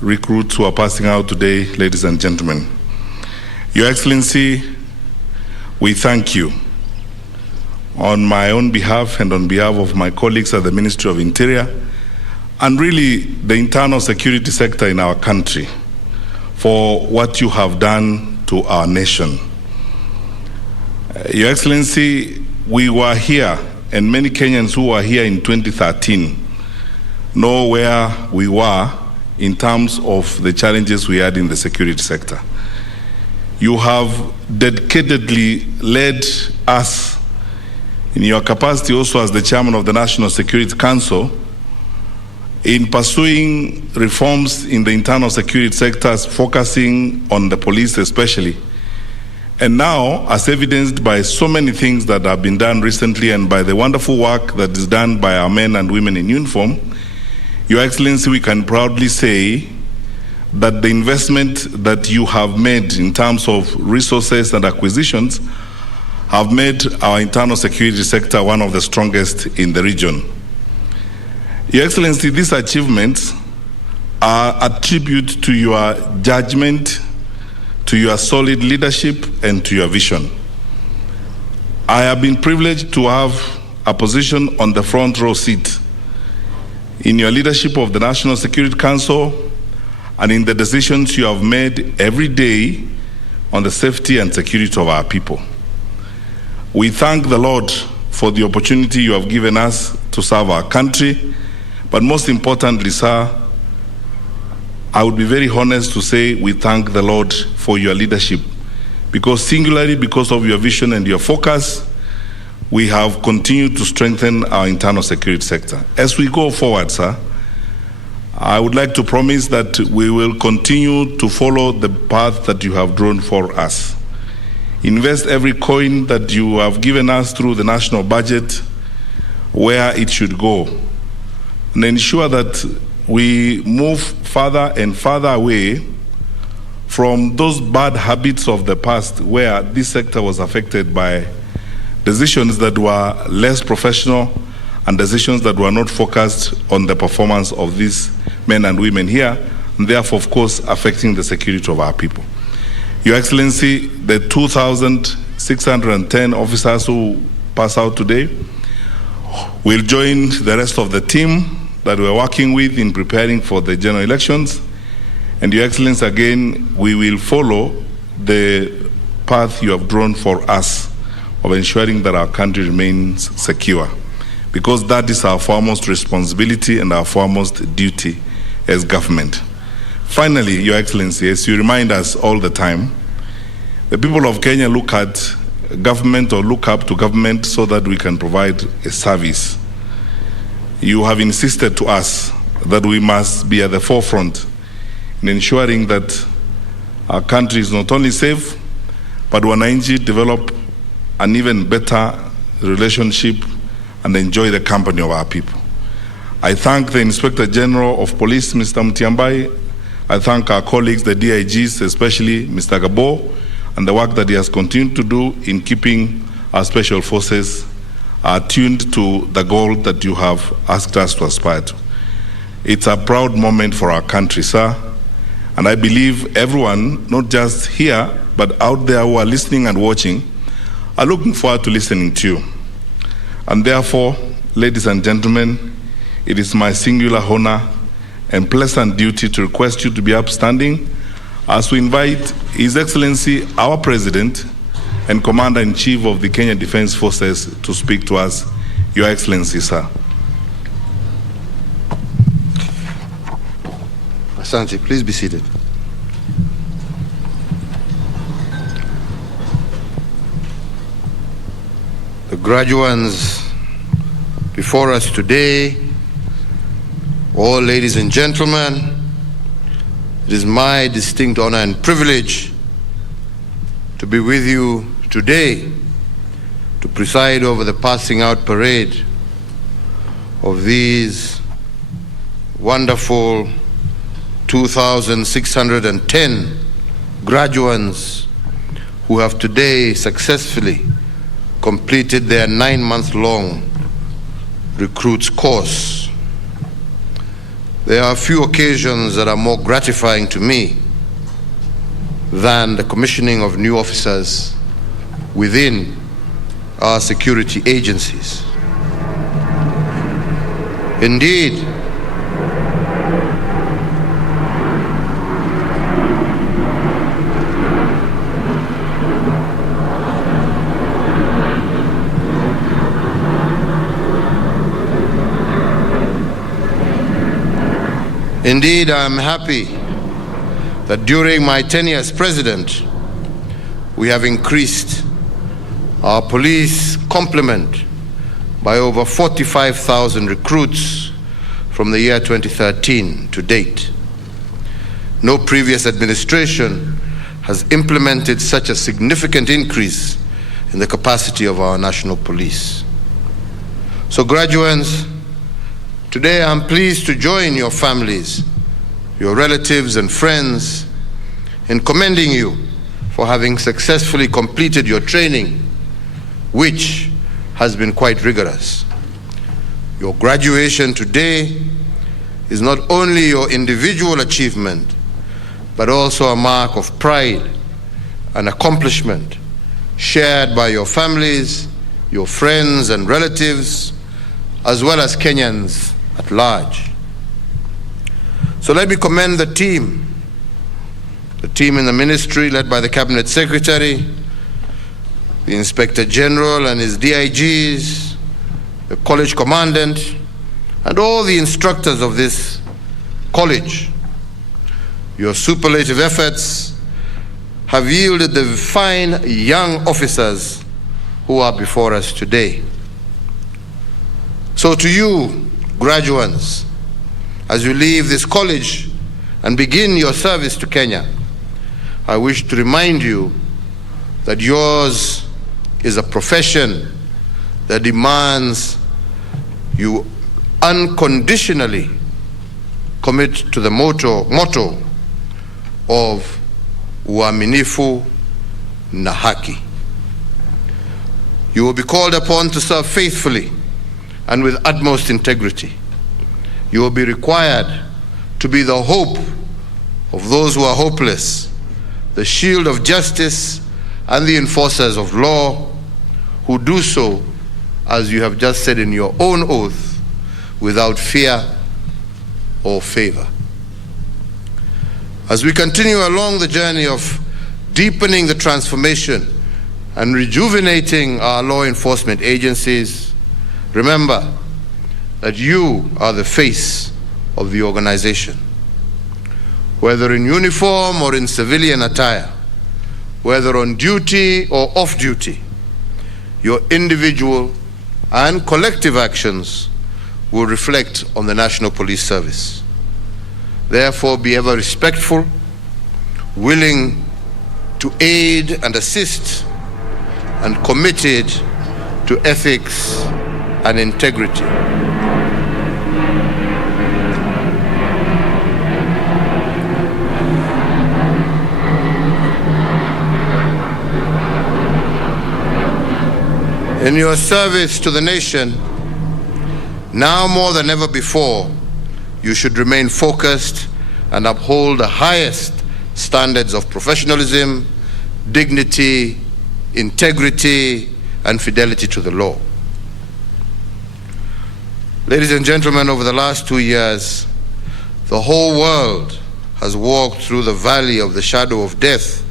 recruits who are passing out today, ladies and gentlemen. Your Excellency, we thank you. On my own behalf and on behalf of my colleagues at the Ministry of Interior, and really the internal security sector in our country, for what you have done to our nation. Your Excellency, we were here, and many Kenyans who were here in 2013 know where we were in terms of the challenges we had in the security sector. You have dedicatedly led us in your capacity also as the chairman of the National Security Council in pursuing reforms in the internal security sectors, focusing on the police especially. And now, as evidenced by so many things that have been done recently and by the wonderful work that is done by our men and women in uniform, Your Excellency, we can proudly say that the investment that you have made in terms of resources and acquisitions have made our internal security sector one of the strongest in the region. Your Excellency, these achievements are a tribute to your judgment, to your solid leadership, and to your vision. I have been privileged to have a position on the front row seat in your leadership of the National Security Council and in the decisions you have made every day on the safety and security of our people. We thank the Lord for the opportunity you have given us to serve our country, but most importantly, sir, I would be very honest to say we thank the Lord for your leadership, because singularly because of your vision and your focus, we have continued to strengthen our internal security sector. As we go forward, sir, I would like to promise that we will continue to follow the path that you have drawn for us. Invest every coin that you have given us through the national budget where it should go, and ensure that we move further and further away from those bad habits of the past where this sector was affected by decisions that were less professional and decisions that were not focused on the performance of these men and women here, and therefore, of course, affecting the security of our people. Your Excellency, the 2,610 officers who pass out today will join the rest of the team that we're working with in preparing for the general elections. And Your Excellency, again, we will follow the path you have drawn for us of ensuring that our country remains secure, because that is our foremost responsibility and our foremost duty as government. Finally, Your Excellency, as you remind us all the time, the people of Kenya look at government or look up to government so that we can provide a service. You have insisted to us that we must be at the forefront in ensuring that our country is not only safe, but wananchi develop an even better relationship and enjoy the company of our people. I thank the Inspector General of Police, Mr. Mutiambai. I thank our colleagues, the DIGs, especially Mr. Gabo, and the work that he has continued to do in keeping our special forces tuned to the goal that you have asked us to aspire to. It's a proud moment for our country, sir. And I believe everyone, not just here, but out there who are listening and watching, are looking forward to listening to you. And therefore, ladies and gentlemen, it is my singular honor and pleasant duty to request you to be upstanding as we invite His Excellency, our President and Commander-in-Chief of the Kenya Defense Forces to speak to us. Your Excellency, sir. Asante, please be seated. The graduates before us today, all ladies and gentlemen, it is my distinct honor and privilege to be with you today to preside over the passing out parade of these wonderful 2,610 graduates who have today successfully completed their 9-month-long recruits course. There are few occasions that are more gratifying to me than the commissioning of new officers within our security agencies. Indeed, I am happy that during my tenure as president, we have increased our police complement by over 45,000 recruits from the year 2013 to date. No previous administration has implemented such a significant increase in the capacity of our national police. So, graduates, today I'm pleased to join your families, your relatives and friends in commending you for having successfully completed your training, which has been quite rigorous. Your graduation today is not only your individual achievement, but also a mark of pride and accomplishment shared by your families, your friends and relatives, as well as Kenyans at large. So let me commend the team in the ministry led by the Cabinet Secretary, the Inspector General and his DIGs, the college commandant, and all the instructors of this college. Your superlative efforts have yielded the fine young officers who are before us today. So to you, graduates, as you leave this college and begin your service to Kenya, I wish to remind you that yours is a profession that demands you unconditionally commit to the motto of uaminifu na haki. You will be called upon to serve faithfully and with utmost integrity. You will be required to be the hope of those who are hopeless, the shield of justice, and the enforcers of law, who do so, as you have just said in your own oath, without fear or favor. As we continue along the journey of deepening the transformation and rejuvenating our law enforcement agencies, remember that you are the face of the organization. Whether in uniform or in civilian attire, whether on duty or off duty, your individual and collective actions will reflect on the National Police Service. Therefore, be ever respectful, willing to aid and assist, and committed to ethics and integrity. In your service to the nation, now more than ever before, you should remain focused and uphold the highest standards of professionalism, dignity, integrity, and fidelity to the law. Ladies and gentlemen, over the last 2 years, the whole world has walked through the valley of the shadow of death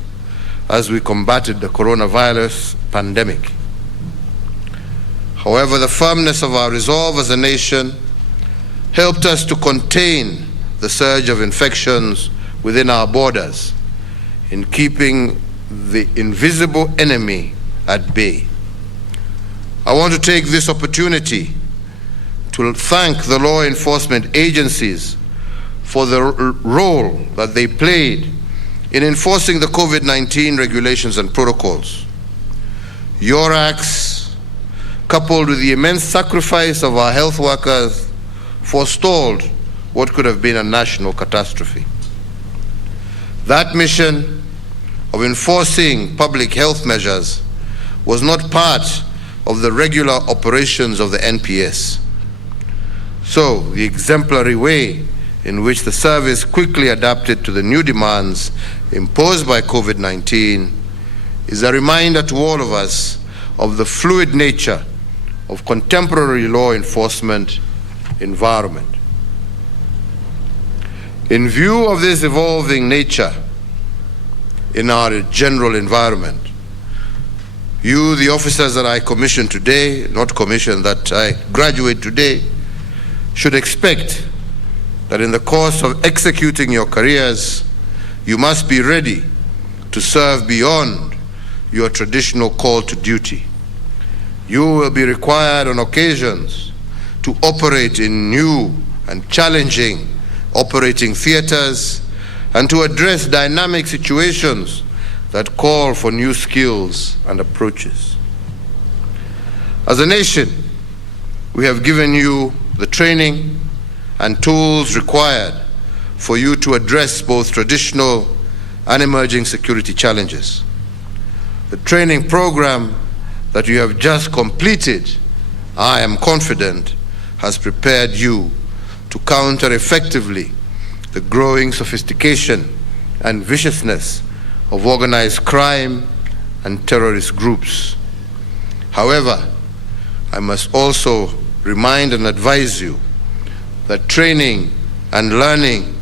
as we combated the coronavirus pandemic. However, the firmness of our resolve as a nation helped us to contain the surge of infections within our borders in keeping the invisible enemy at bay. I want to take this opportunity to thank the law enforcement agencies for the role that they played in enforcing the COVID-19 regulations and protocols. Your acts, coupled with the immense sacrifice of our health workers, forestalled what could have been a national catastrophe. That mission of enforcing public health measures was not part of the regular operations of the NPS. So the exemplary way in which the service quickly adapted to the new demands imposed by COVID-19, is a reminder to all of us of the fluid nature of contemporary law enforcement environment. In view of this evolving nature in our general environment, you, the officers that I commission today, not commission, that I graduate today, should expect that in the course of executing your careers, you must be ready to serve beyond your traditional call to duty. You will be required on occasions to operate in new and challenging operating theaters and to address dynamic situations that call for new skills and approaches. As a nation, we have given you the training and tools required for you to address both traditional and emerging security challenges. The training program that you have just completed, I am confident, has prepared you to counter effectively the growing sophistication and viciousness of organized crime and terrorist groups. However, I must also remind and advise you that training and learning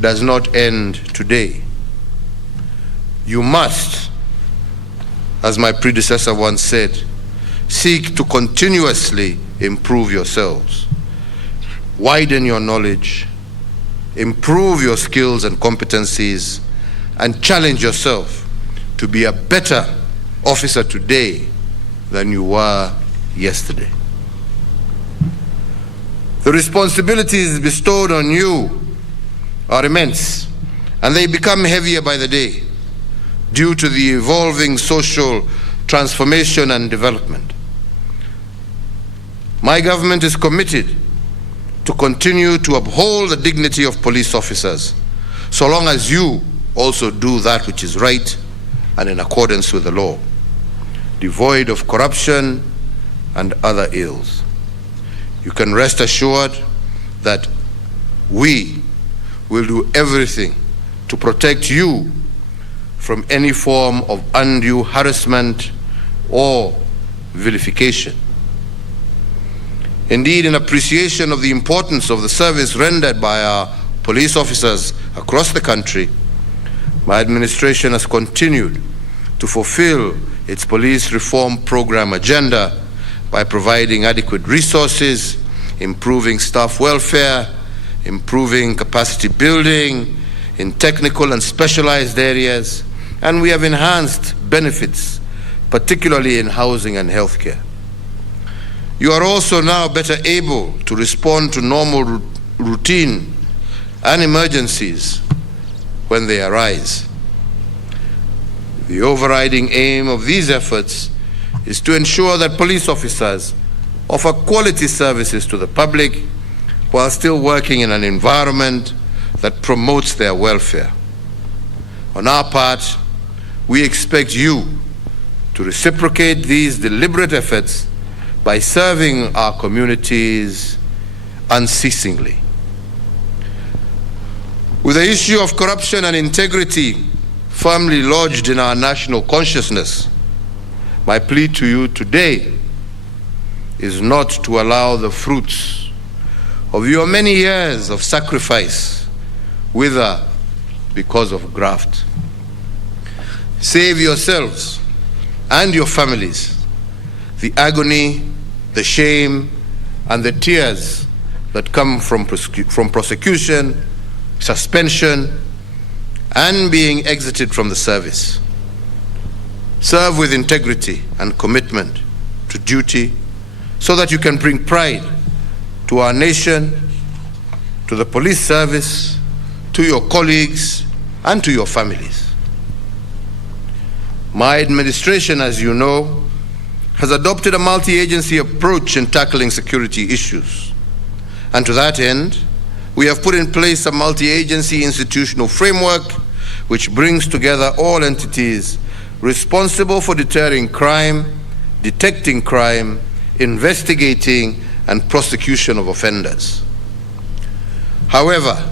does not end today. You must, as my predecessor once said, seek to continuously improve yourselves, widen your knowledge, improve your skills and competencies, and challenge yourself to be a better officer today than you were yesterday. The responsibilities bestowed on you are immense, and they become heavier by the day due to the evolving social transformation and development. My government is committed to continue to uphold the dignity of police officers, so long as you also do that which is right and in accordance with the law, devoid of corruption and other ills. You can rest assured that we will do everything to protect you from any form of undue harassment or vilification. Indeed, in appreciation of the importance of the service rendered by our police officers across the country, my administration has continued to fulfill its police reform program agenda by providing adequate resources, improving staff welfare, improving capacity building in technical and specialized areas, and we have enhanced benefits, particularly in housing and healthcare. You are also now better able to respond to normal routine and emergencies when they arise. The overriding aim of these efforts is to ensure that police officers offer quality services to the public while still working in an environment that promotes their welfare. On our part, we expect you to reciprocate these deliberate efforts by serving our communities unceasingly. With the issue of corruption and integrity firmly lodged in our national consciousness, my plea to you today is not to allow the fruits of your many years of sacrifice wither because of graft. Save yourselves and your families the agony, the shame, and the tears that come from prosecution, suspension, and being exited from the service. Serve with integrity and commitment to duty so that you can bring pride to our nation, to the police service, to your colleagues, and to your families. My administration, as you know, has adopted a multi-agency approach in tackling security issues. And to that end, we have put in place a multi-agency institutional framework which brings together all entities responsible for deterring crime, detecting crime, investigating, and prosecution of offenders. However,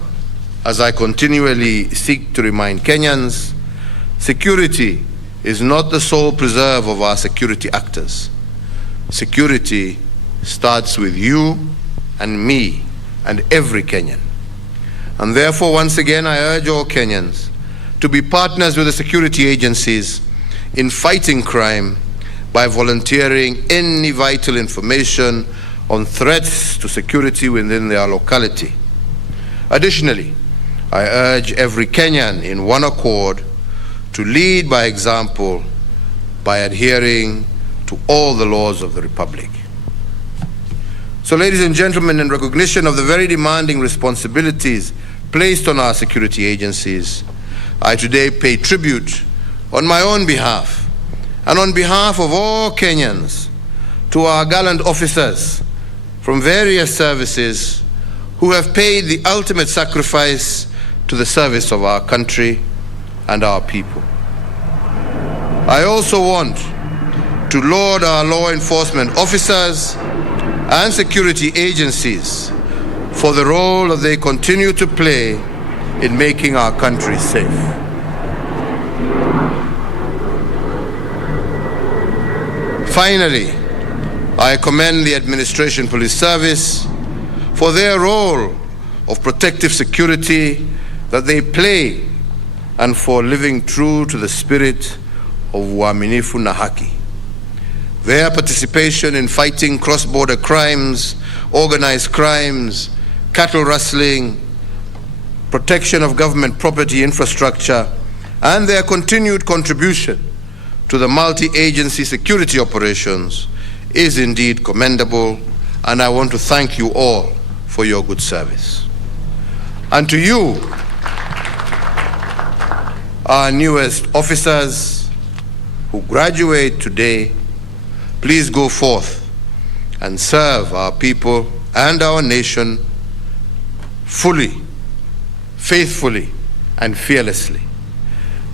as I continually seek to remind Kenyans, security is not the sole preserve of our security actors. Security starts with you and me and every Kenyan. And therefore, once again, I urge all Kenyans to be partners with the security agencies in fighting crime by volunteering any vital information on threats to security within their locality. Additionally, I urge every Kenyan in one accord to lead by example by adhering to all the laws of the Republic. So, ladies and gentlemen, in recognition of the very demanding responsibilities placed on our security agencies, I today pay tribute on my own behalf and on behalf of all Kenyans to our gallant officers from various services who have paid the ultimate sacrifice to the service of our country and our people. I also want to laud our law enforcement officers and security agencies for the role that they continue to play in making our country safe. Finally, I commend the Administration Police Service for their role of protective security that they play and for living true to the spirit of uaminifu na haki. Their participation in fighting cross-border crimes, organized crimes, cattle rustling, protection of government property infrastructure, and their continued contribution to the multi-agency security operations is indeed commendable, and I want to thank you all for your good service. And to you, our newest officers who graduate today, please go forth and serve our people and our nation fully, faithfully, and fearlessly.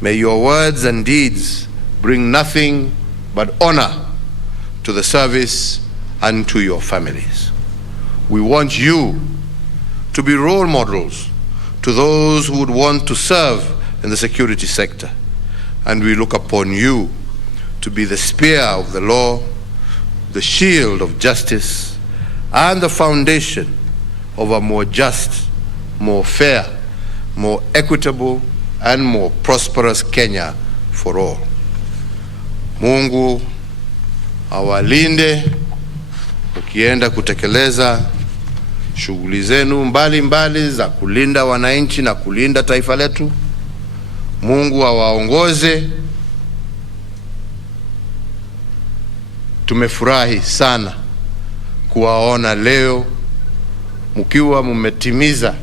May your words and deeds bring nothing but honor to the service and to your families. We want you to be role models to those who would want to serve in the security sector, and we look upon you to be the spear of the law, the shield of justice, and the foundation of a more just, more fair, more equitable, and more prosperous Kenya for all. Mungu awalinde ukienda kutekeleza shughuli zenu mbalimbali za kulinda wananchi na kulinda taifa letu. Mungu awaongoze. Tumefurahi sana kuwaona leo mkiwa mmetimiza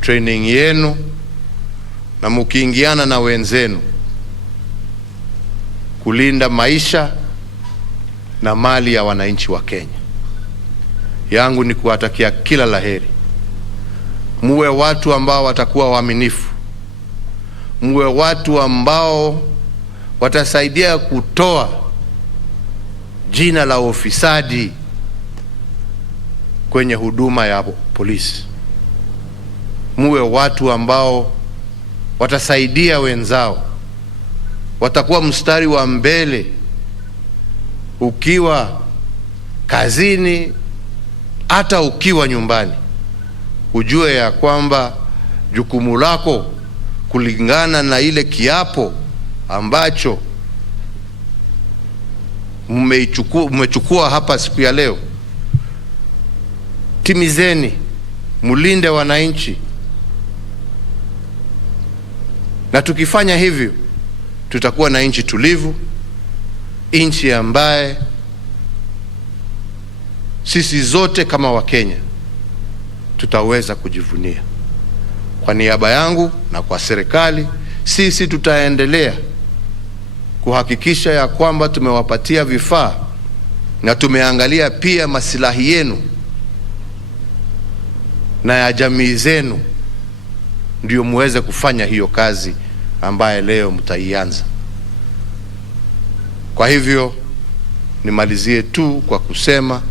training yenu na mkiingiana na wenzenu kulinda maisha na mali ya wananchi wa Kenya. Yangu ni kuwatakia kila laheri. Muwe watu ambao watakuwa waaminifu. Muwe watu ambao watasaidia kutoa jina la ufisadi kwenye huduma ya polisi. Muwe watu ambao watasaidia wenzao, watakuwa mstari wa mbele ukiwa kazini, hata ukiwa nyumbani. Ujue ya kwamba jukumu lako kulingana na ile kiapo ambacho mmechukua hapa siku ya leo, timizeni, mulinde wananchi. Na tukifanya hivyo, tutakuwa na nchi tulivu, nchi ambaye sisi zote kama Wakenya tutaweza kujivunia. Kwa niaba yangu na kwa serikali, sisi tutaendelea kuhakikisha ya kwamba tumewapatia vifaa na tumeangalia pia maslahi yenu na ya jamii zenu, ndio muweze kufanya hiyo kazi ambaye leo mtaianza. Kwa hivyo nimalizie tu kwa kusema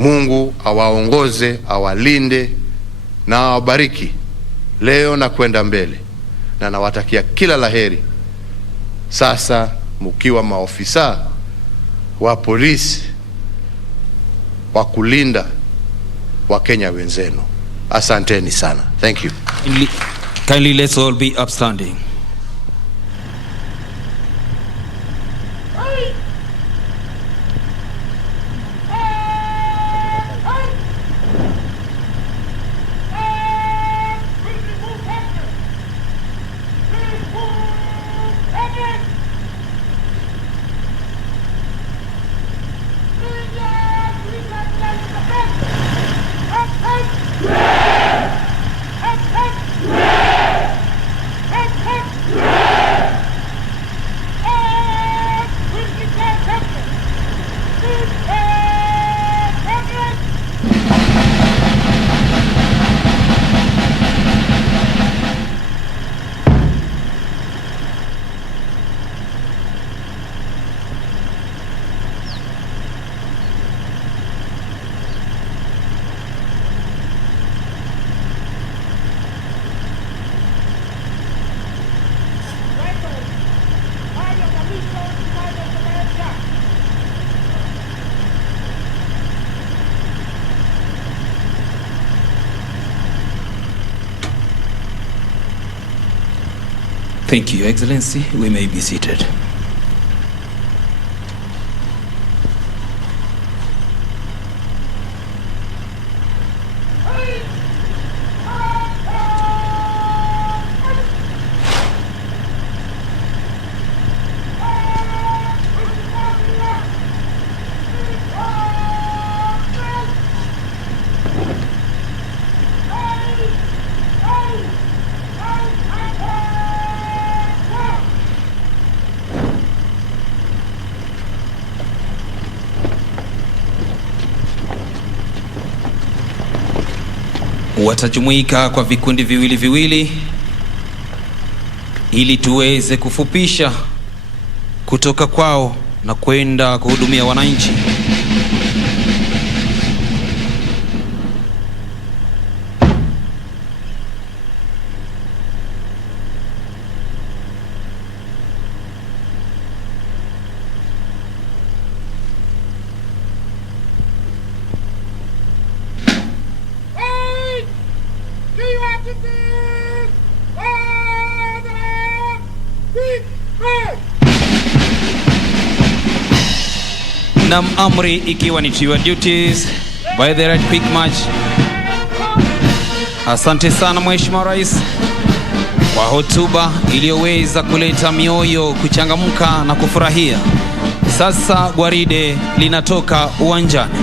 Mungu awaongoze, awalinde na awabariki leo na kwenda mbele, na nawatakia kila laheri. Sasa mkiwa maofisa wa polisi wa kulinda Wakenya wenzenu, asanteni sana. Thank you. Kindly let's all be upstanding. Thank you, Your Excellency. We may be seated. Watajumuika kwa vikundi viwili viwili ili tuweze kufupisha kutoka kwao na kwenda kuhudumia wananchi. Na amri ikiwa ni to your duties by the right quick march. Asante sana Mheshimiwa Rais kwa hotuba iliyoweza kuleta mioyo kuchangamka na kufurahia. Sasa gwaride linatoka uwanjani.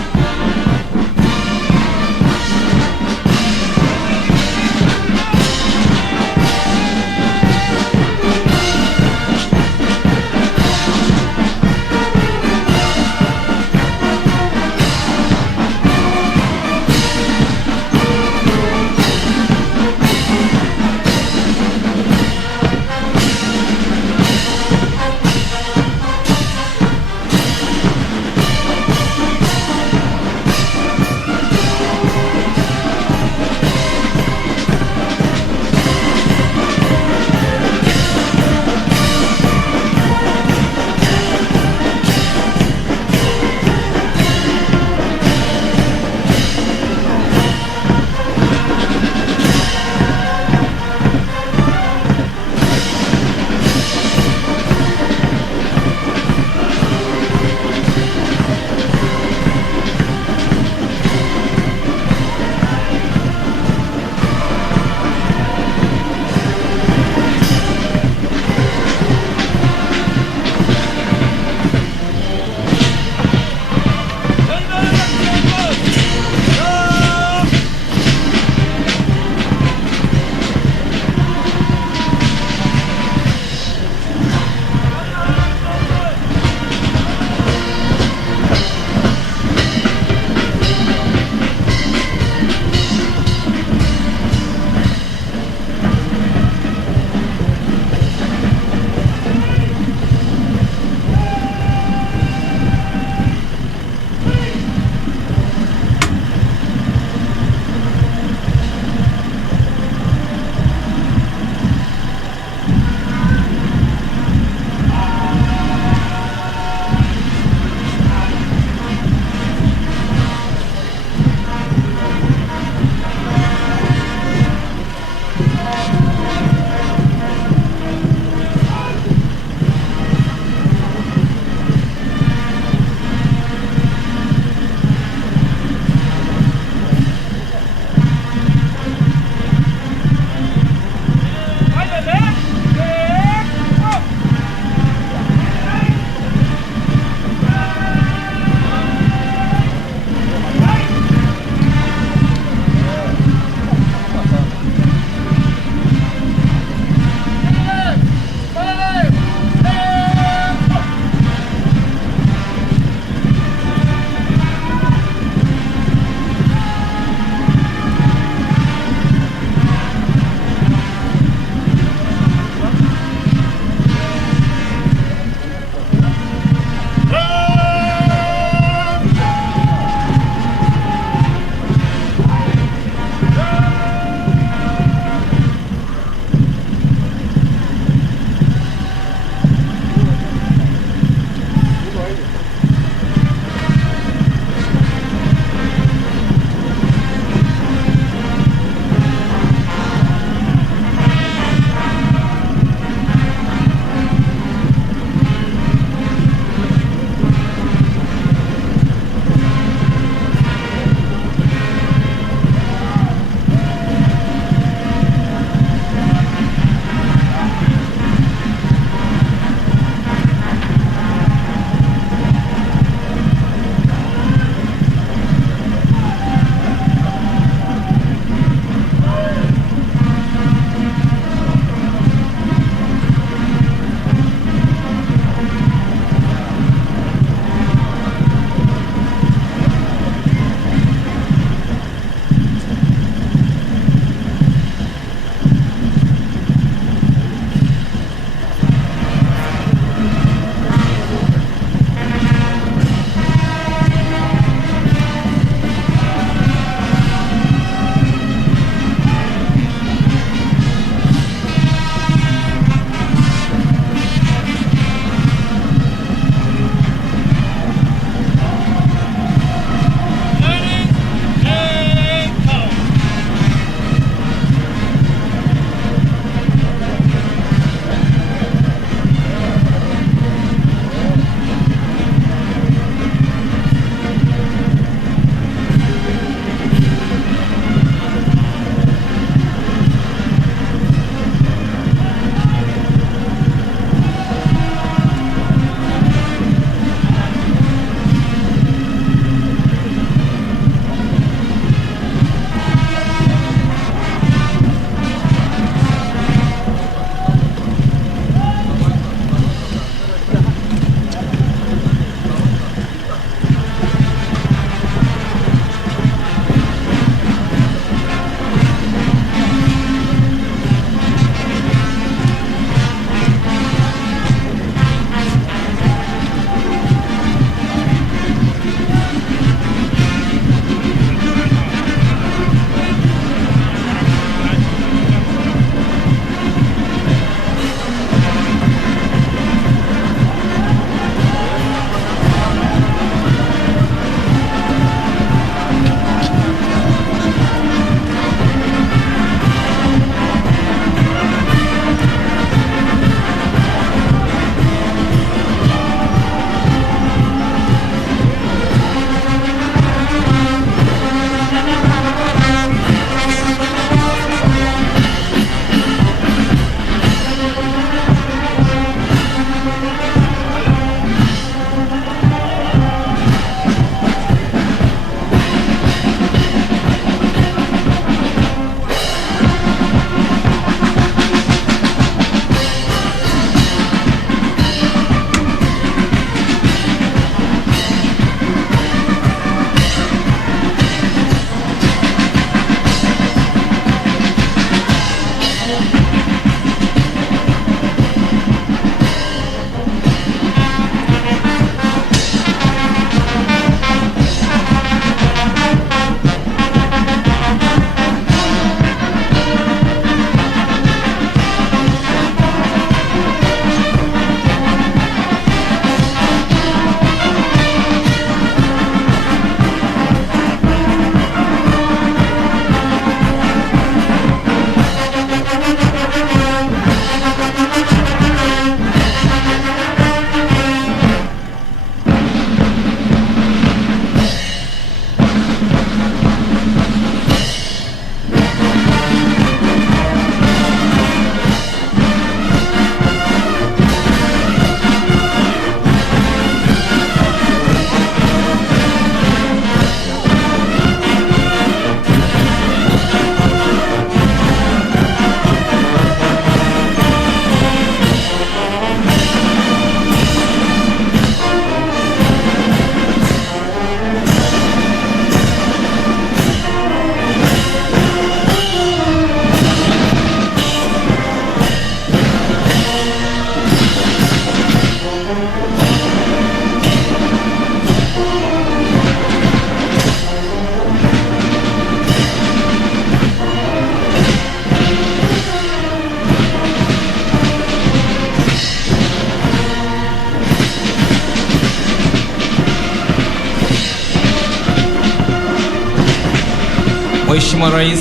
Mheshimiwa Rais,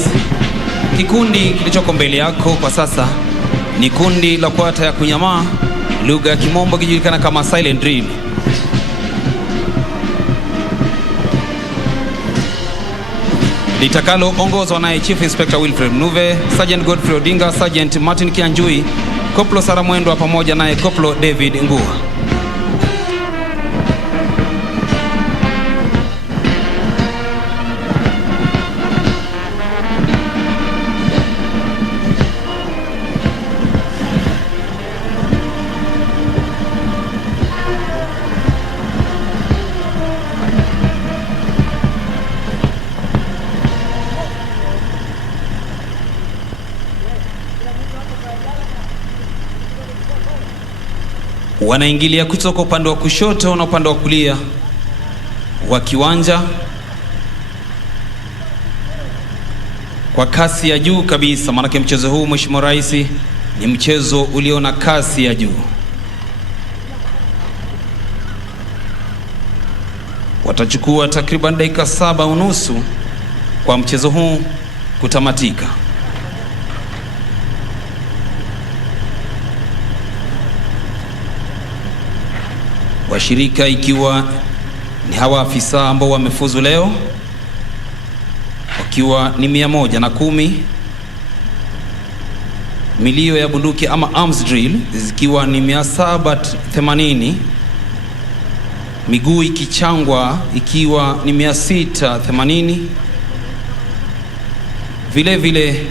kikundi kilichoko mbele yako kwa sasa ni kundi la kwata ya kunyamaa, lugha ya Kimombo kijulikana kama silent drill. Litakalo ongozwa naye Chief Inspector Wilfred Mnuve, Sergeant Godfrey Odinga, Sergeant Martin Kianjui, Koplo Sara Mwendwa pamoja naye Koplo David Ngua. Wanaingilia kutoka upande wa kushoto na upande wa kulia wa kiwanja kwa kasi ya juu kabisa, maana mchezo huu Mheshimiwa Rais ni mchezo ulio na kasi ya juu. Watachukua takriban dakika 7:30 kwa mchezo huu kutamatika. Washirika ikiwa ni hawa afisa ambao wamefuzu leo wakiwa ni 110, milio ya bunduki ama arms drill zikiwa ni 780, miguu ikichangwa ikiwa ni 680, vile vile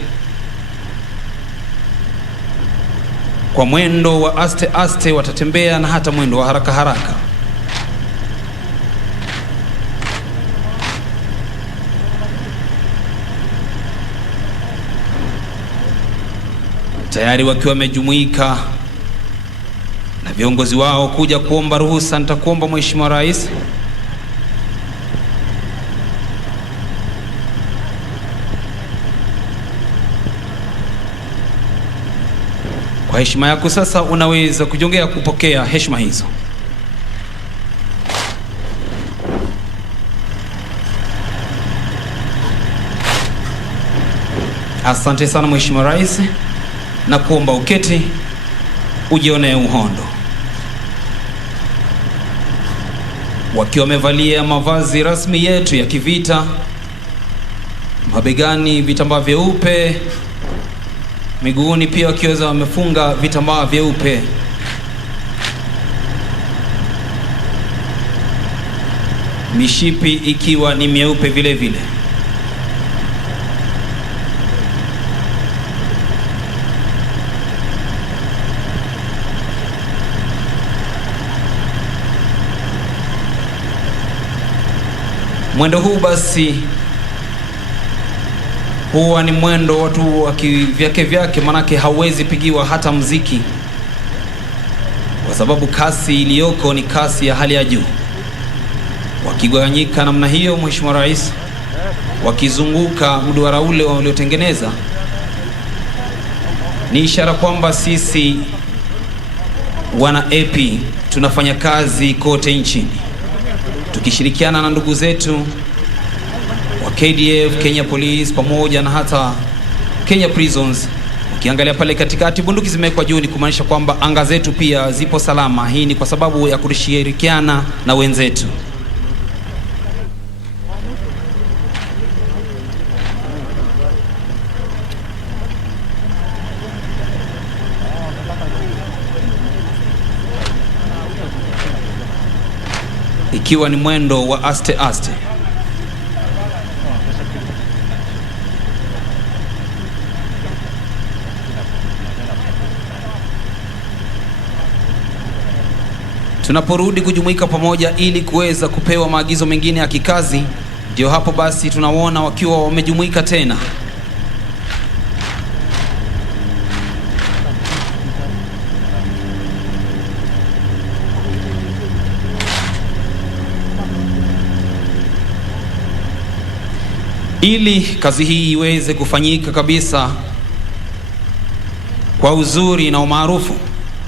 kwa mwendo wa aste aste watatembea na hata mwendo wa haraka haraka. Tayari wakiwa wamejumuika na viongozi wao kuja kuomba ruhusa, nitakuomba Mheshimiwa Rais kwa heshima yako sasa unaweza kujongea kupokea heshima hizo. Asante sana Mheshimiwa Rais, na kuomba uketi ujione uhondo. Wakiwa wamevalia mavazi rasmi yetu ya kivita, mabegani vitambaa vyeupe, miguuni pia wakiweza wamefunga vitambaa vyeupe. Mishipi ikiwa ni myeupe vile vile. Mwendo huu basi huwa ni mwendo watu wa vyake, manake hauwezi pigiwa hata mziki, kwa sababu kasi iliyoko ni kasi ya hali ya juu. Wakigawanyika namna hiyo, Mheshimiwa Rais, wakizunguka mduara ule waliotengeneza, ni ishara kwamba sisi wana AP tunafanya kazi kote nchini, tukishirikiana na ndugu zetu wa KDF, Kenya Police pamoja na hata Kenya Prisons. Ukiangalia pale katikati bunduki zimewekwa juu, ni kumaanisha kwamba anga zetu pia zipo salama. Hii ni kwa sababu ya kushirikiana na wenzetu. Ikiwa ni mwendo wa aste aste. Tunaporudi kujumuika pamoja ili kuweza kupewa maagizo mengine ya kikazi, ndio hapo basi tunaona wakiwa wamejumuika tena. Ili kazi hii iweze kufanyika kabisa kwa uzuri na umaarufu,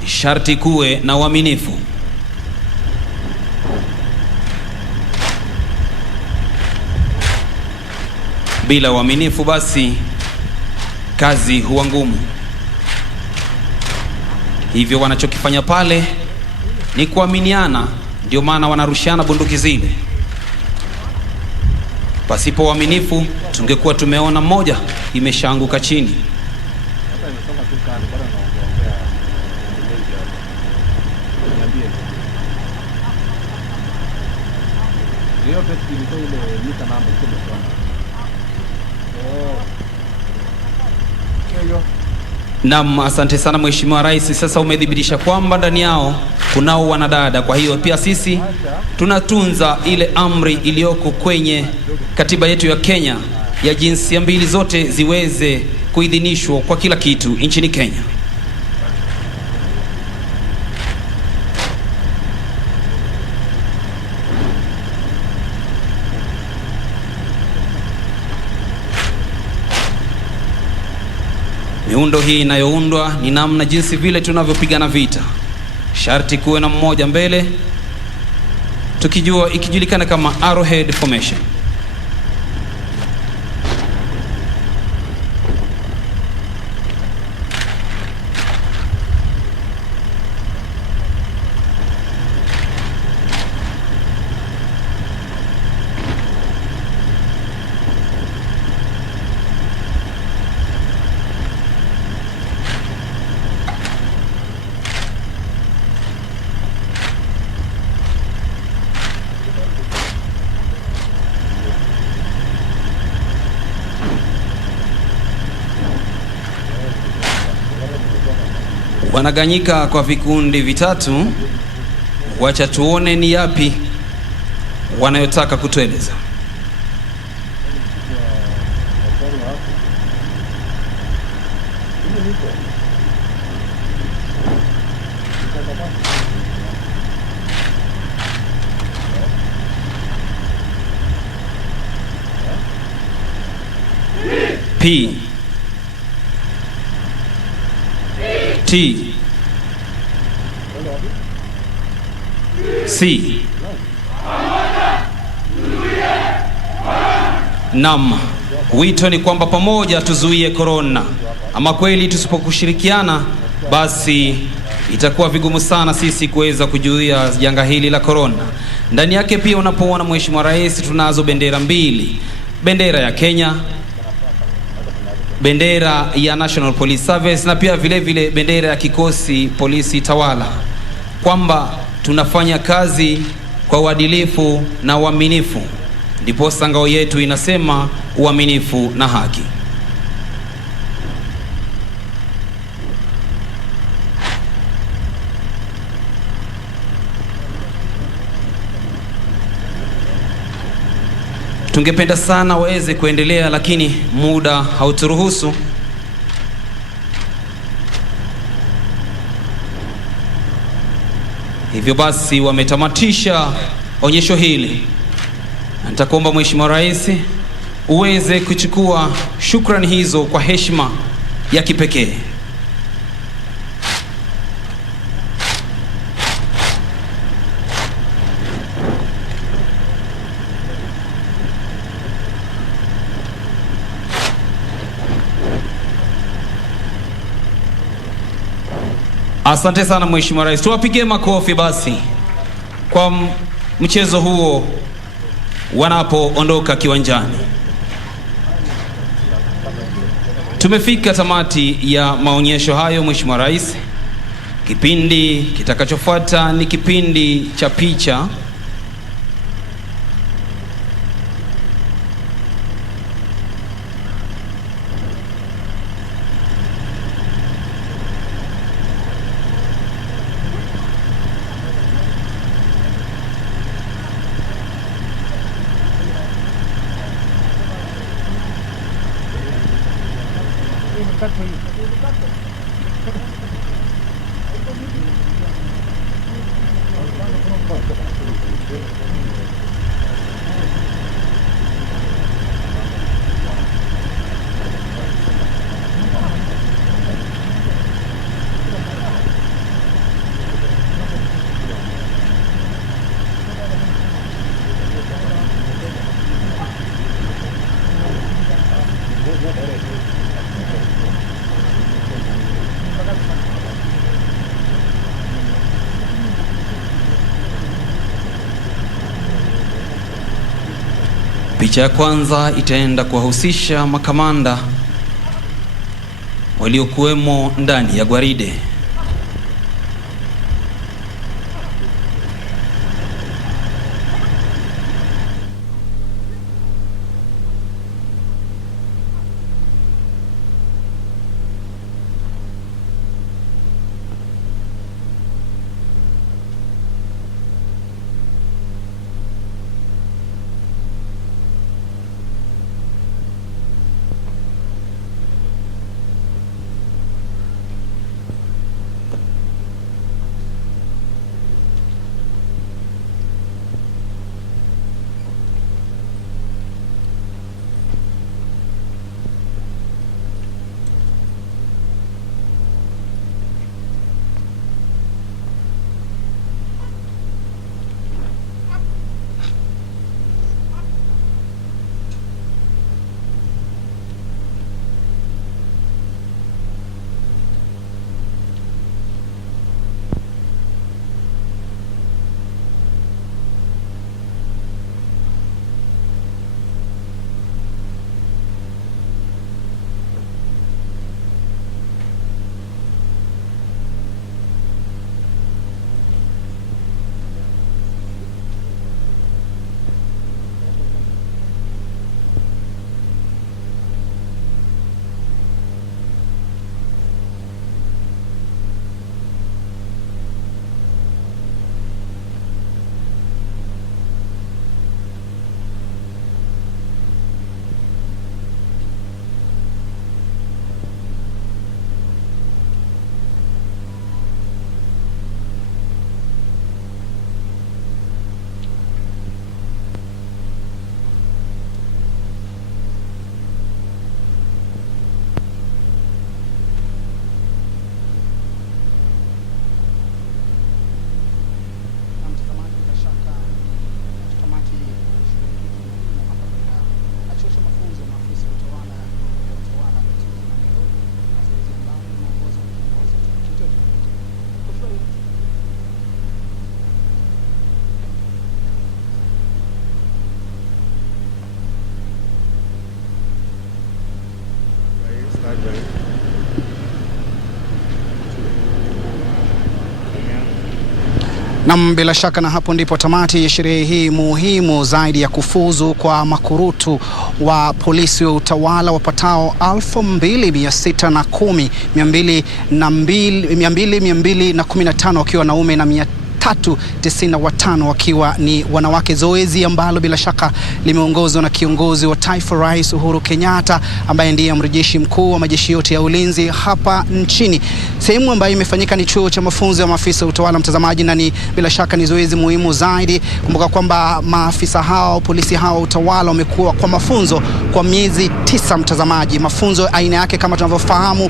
sharti kuwe na uaminifu. Bila uaminifu basi kazi huwa ngumu. Hivyo wanachokifanya pale ni kuaminiana, ndio maana wanarushiana bunduki zile. Pasipo uaminifu tungekuwa tumeona mmoja imeshaanguka chini. Naam, asante sana Mheshimiwa Rais. Sasa umedhibitisha kwamba ndani yao kunao wanadada, kwa hiyo pia sisi tunatunza ile amri iliyoko kwenye katiba yetu ya Kenya ya jinsia mbili zote ziweze kuidhinishwa kwa kila kitu nchini Kenya. Miundo hii inayoundwa ni namna jinsi vile tunavyopigana vita. Sharti kuwe na mmoja mbele, ikijulikana kama arrowhead formation. Wanaganyika kwa vikundi vitatu. Wacha tuone ni yapi wanayotaka kutueleza. P T C. Naam, wito ni kwamba pamoja tuzuie corona. Ama kweli tusipokushirikiana basi itakuwa vigumu sana sisi kuweza kuzuia janga hili la corona. Ndani yake pia unapoona Mheshimiwa Rais, tunazo bendera mbili. Bendera ya Kenya, bendera ya National Police Service, na pia vile vile bendera ya kikosi polisi tawala, kwamba tunafanya kazi kwa uadilifu na uaminifu. Ndipo ngao yetu inasema uaminifu na haki. Tungependa sana waweze kuendelea, lakini muda hauturuhusu. Hivyo basi wametamatisha onyesho hili. Nitakuomba Mheshimiwa Rais uweze kuchukua shukrani hizo kwa heshima ya kipekee. Asante sana Mheshimiwa Rais. Tuwapigie makofi basi kwa mchezo huo wanapoondoka kiwanjani. Tumefika tamati ya maonyesho hayo Mheshimiwa Rais. Kipindi kitakachofuata ni kipindi cha picha. Picha ya kwanza itaenda kuwahusisha makamanda waliokuwemo ndani ya gwaride. Na bila shaka na hapo ndipo tamati ya sherehe hii muhimu zaidi ya kufuzu kwa makurutu wa polisi wa utawala wapatao 2610, 215 wakiwa wanaume na 395 wakiwa ni wanawake. Zoezi ambalo bila shaka limeongozwa na kiongozi wa taifa Rais Uhuru Kenyatta, ambaye ndiye mrejeshi mkuu wa majeshi yote ya ulinzi hapa nchini. Sehemu ambayo imefanyika ni chuo cha mafunzo ya maafisa utawala, mtazamaji, na ni bila shaka ni zoezi muhimu zaidi. Kumbuka kwamba maafisa hao, polisi hao utawala wamekuwa kwa mafunzo kwa miezi 9, mtazamaji. Mafunzo aina yake kama tunavyofahamu,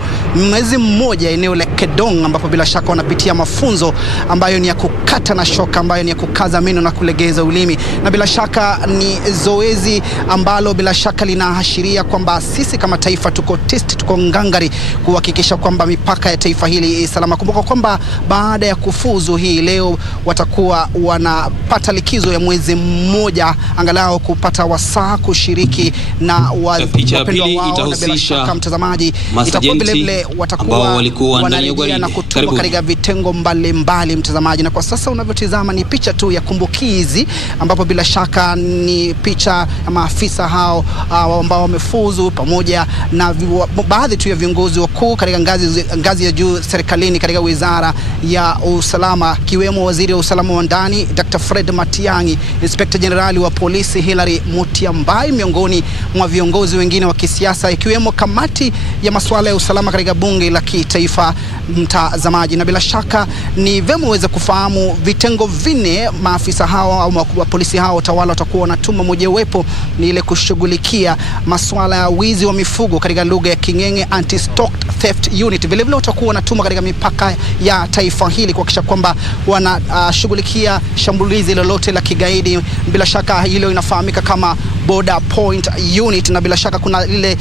mwezi mmoja eneo la Kedong, ambapo bila shaka wanapitia mafunzo ambayo ni ya kukata na shoka, ambayo ni ya kukaza meno na kulegeza ulimi. Na bila shaka ni zoezi ambalo bila shaka linaashiria kwamba sisi kama taifa tuko ngangari kuhakikisha kwamba mipaka ya taifa hili salama. Kumbuka kwamba baada ya kufuzu hii leo watakuwa wanapata likizo ya mwezi mmoja, angalau kupata wasaa kushiriki na wapendwa wao. Na bila shaka mtazamaji, itakuwa vile watakuwa wanarejea na kutumwa katika vitengo mbalimbali, mtazamaji. Na kwa sasa unavyotizama ni picha tu ya kumbukizi, ambapo bila shaka ni picha ya maafisa hao ambao wamefuzu pamoja na baadhi tu ya viongozi wakuu katika ngazi ya juu serikalini katika wizara ya usalama, kiwemo waziri wa usalama wa ndani Dr. Fred Matiang'i, Inspector General wa polisi Hilary Mutyambai, miongoni mwa viongozi wengine wa kisiasa, ikiwemo kamati ya masuala ya usalama katika bunge la kitaifa, mtazamaji. Na bila shaka ni vema uweze kufahamu vitengo vinne maafisa hao au wa polisi hao utawala watakuwa wanatuma. Mojawapo ni ile kushughulikia masuala ya wizi wa mifugo katika lugha ya King'enge, anti-stock theft unit. Vile vile watakuwa wanatuma katika mipaka ya taifa hili kuhakikisha kwamba wanashughulikia shambulizi lolote la kigaidi. Bila shaka hilo inafahamika kama border point unit, na bila shaka kuna ile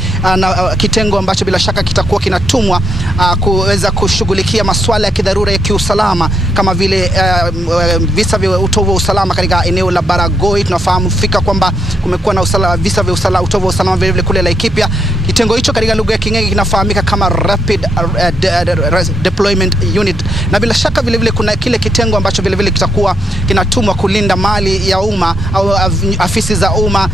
kitengo ambacho bila shaka kitakuwa kinatumwa kuweza kushughulikia masuala ya kidharura ya kiusalama kama vile visa vya utovu wa usalama katika eneo la Baragoi. Tunafahamu fika kwamba kumekuwa na visa vya utovu wa usalama vile kule Laikipia. Kitengo hicho katika lugha ya King'enge kinafahamika kama Rapid Deployment Unit, na bila shaka vile kuna kile kitengo ambacho vile kitakuwa kinatumwa kulinda mali ya umma au afisi za umma,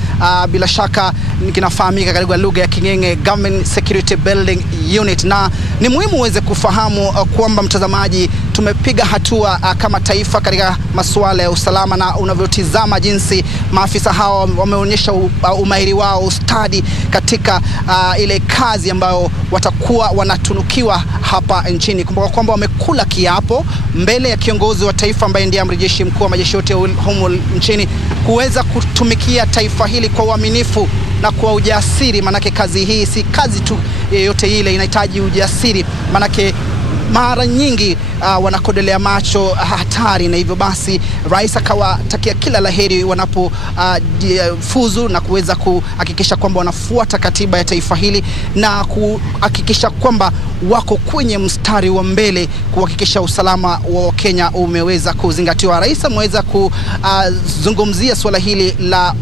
bila shaka kinafahamika katika lugha ya King'enge Government Security Building Unit. Na ni muhimu uweze kufahamu kwamba mtazamaji, tumepiga hatua kama taifa katika masuala ya usalama, na unavyotizama jinsi maafisa hao wameonyesha umahiri wao, ustadi katika ile kazi ambayo watakuwa wanatunukiwa hapa nchini. Kumbuka kwamba wamekula kiapo mbele ya kiongozi wa taifa ambaye ndiye amiri jeshi mkuu wa majeshi yote humu nchini kuweza kutumikia taifa hili kwa uaminifu na kwa ujasiri. Manake kazi hii si kazi tu yote ile, inahitaji ujasiri, manake mara nyingi wanakodelea macho hatari, na hivyo basi rais akawatakia kila laheri wanapofuzu na kuweza kuhakikisha kwamba wanafuata katiba ya taifa hili na kuhakikisha kwamba wako kwenye mstari wa mbele kuhakikisha usalama wa Kenya umeweza kuzingatiwa. Rais ameweza kuzungumzia swala hili la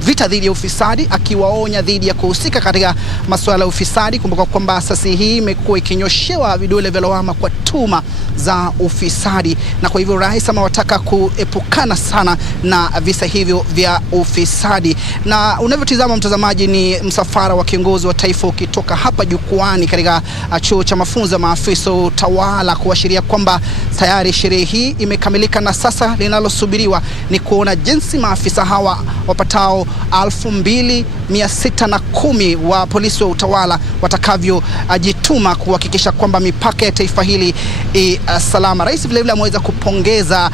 vita dhidi ya ufisadi, akiwaonya dhidi ya kuhusika katika masuala ya ufisadi. Kumbuka kwamba asasi hii imekuwa ikinyoshewa vidole vya lawama kwa tuma za ufisadi, na kwa hivyo rais amewataka kuepukana sana na visa hivyo vya ufisadi. Na unavyotizama mtazamaji, ni msafara wa kiongozi wa taifa ukitoka hapa jukwani katika chuo cha mafunzo ya maafisa utawala, kuashiria kwamba tayari sherehe hii imekamilika, na sasa linalosubiriwa ni kuona jinsi maafisa hawa wapatao 2610 wa polisi wa utawala watakavyojituma kuhakikisha kwamba mipaka ya taifa hili salama. Rais vile ameweza kupongeza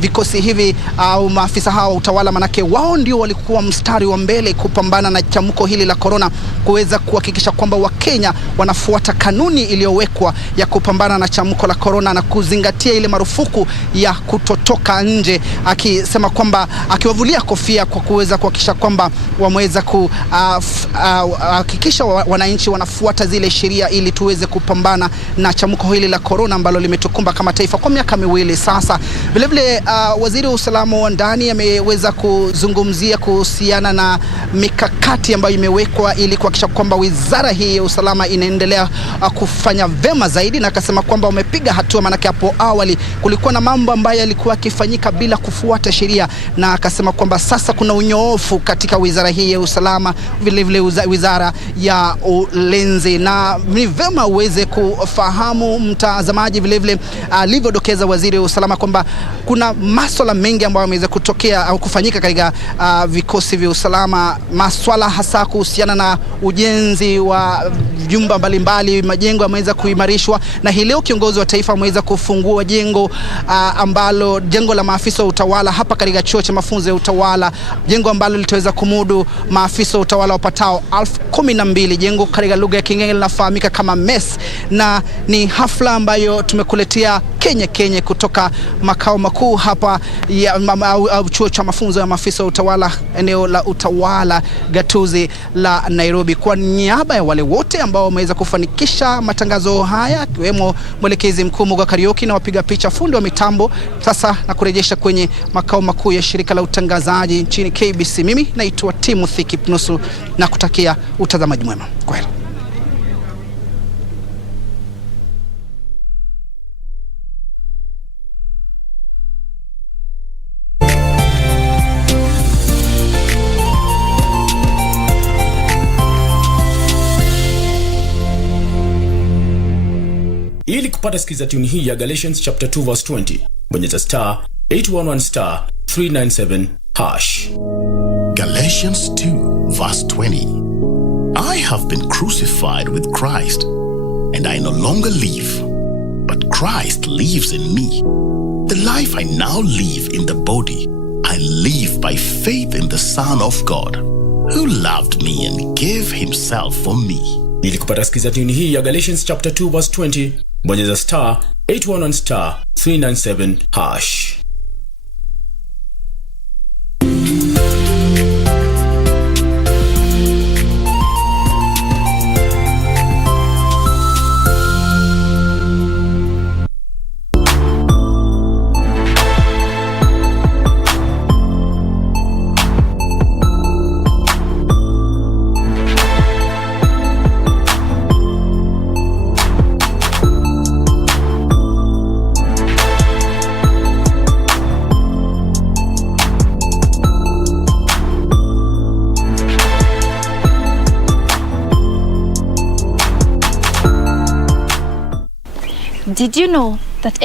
vikosi hivi au maafisa hao wa utawala, manake wao ndio walikuwa mstari wa mbele kupambana na chamuko hili la corona, kuweza kuhakikisha kwamba Wakenya wanafuata kanuni iliyowekwa ya kupambana na chamuko la corona na kuzingatia ile marufuku ya kutotoka nje, akisema kwamba akiwavulia kofia kwa kuweza kuhakikisha kwamba wameweza kuhakikisha wananchi wanafuata zile sheria ili tuweze kupambana na chamuko hili la corona ambalo limetukumba kama taifa kwa miaka miwili sasa. Vile vile waziri wa usalama wa ndani ameweza kuzungumzia kuhusiana na mikakati ambayo imewekwa ili kuhakikisha kwamba wizara hii ya usalama inaendelea kufanya vema zaidi, na akasema kwamba wamepiga hatua, manake hapo awali kulikuwa na mambo ambayo yalikuwa yakifanyika bila kufuata sheria, na akasema kwamba sasa kuna unyoofu katika wizara hii ya usalama, vile vile wizara ya ulinzi. Na ni vema uweze kufahamu mtazamaji vile vile alivyodokeza waziri wa usalama kwamba kuna masuala mengi ambayo yameweza kutokea au kufanyika katika vikosi vya usalama, masuala hasa kuhusiana na ujenzi wa jumba mbalimbali, majengo yameweza kuimarishwa, na hii leo kiongozi wa taifa ameweza kufungua jengo la maafisa wa utawala hapa katika chuo cha mafunzo ya utawala, jengo ambalo litaweza kumudu maafisa wa utawala wapatao 12,000. Jengo katika lugha ya King'enge linafahamika kama mess, na ni hafla ambayo tumekuletea Kenya kutoka makao makuu hapa ya chuo cha mafunzo ya maafisa wa utawala eneo la utawala gatuzi la Nairobi. Kwa niaba ya wale wote ambao wameweza kufanikisha matangazo haya, kiwemo mwelekezi mkuu Muga Karioki na wapiga picha, fundi wa mitambo, sasa na kurejesha kwenye makao makuu ya shirika la utangazaji nchini KBC, mimi naitwa Timothy Kipnusu na kutakia utazamaji mwema. Kwaheri. Ili kupata sikiza tuni hii ya Galatians chapter 2 verse 20, bonyeza *811*397#. Galatians 2 verse 20. I have been crucified with Christ, and I no longer live, but Christ lives in me. The life I now live in the body, I live by faith in the Son of God, who loved me and gave himself for me. Ili kupata sikiza tuni hii ya Galatians chapter 2 verse 20, bonyeza *811*397#. Did you know that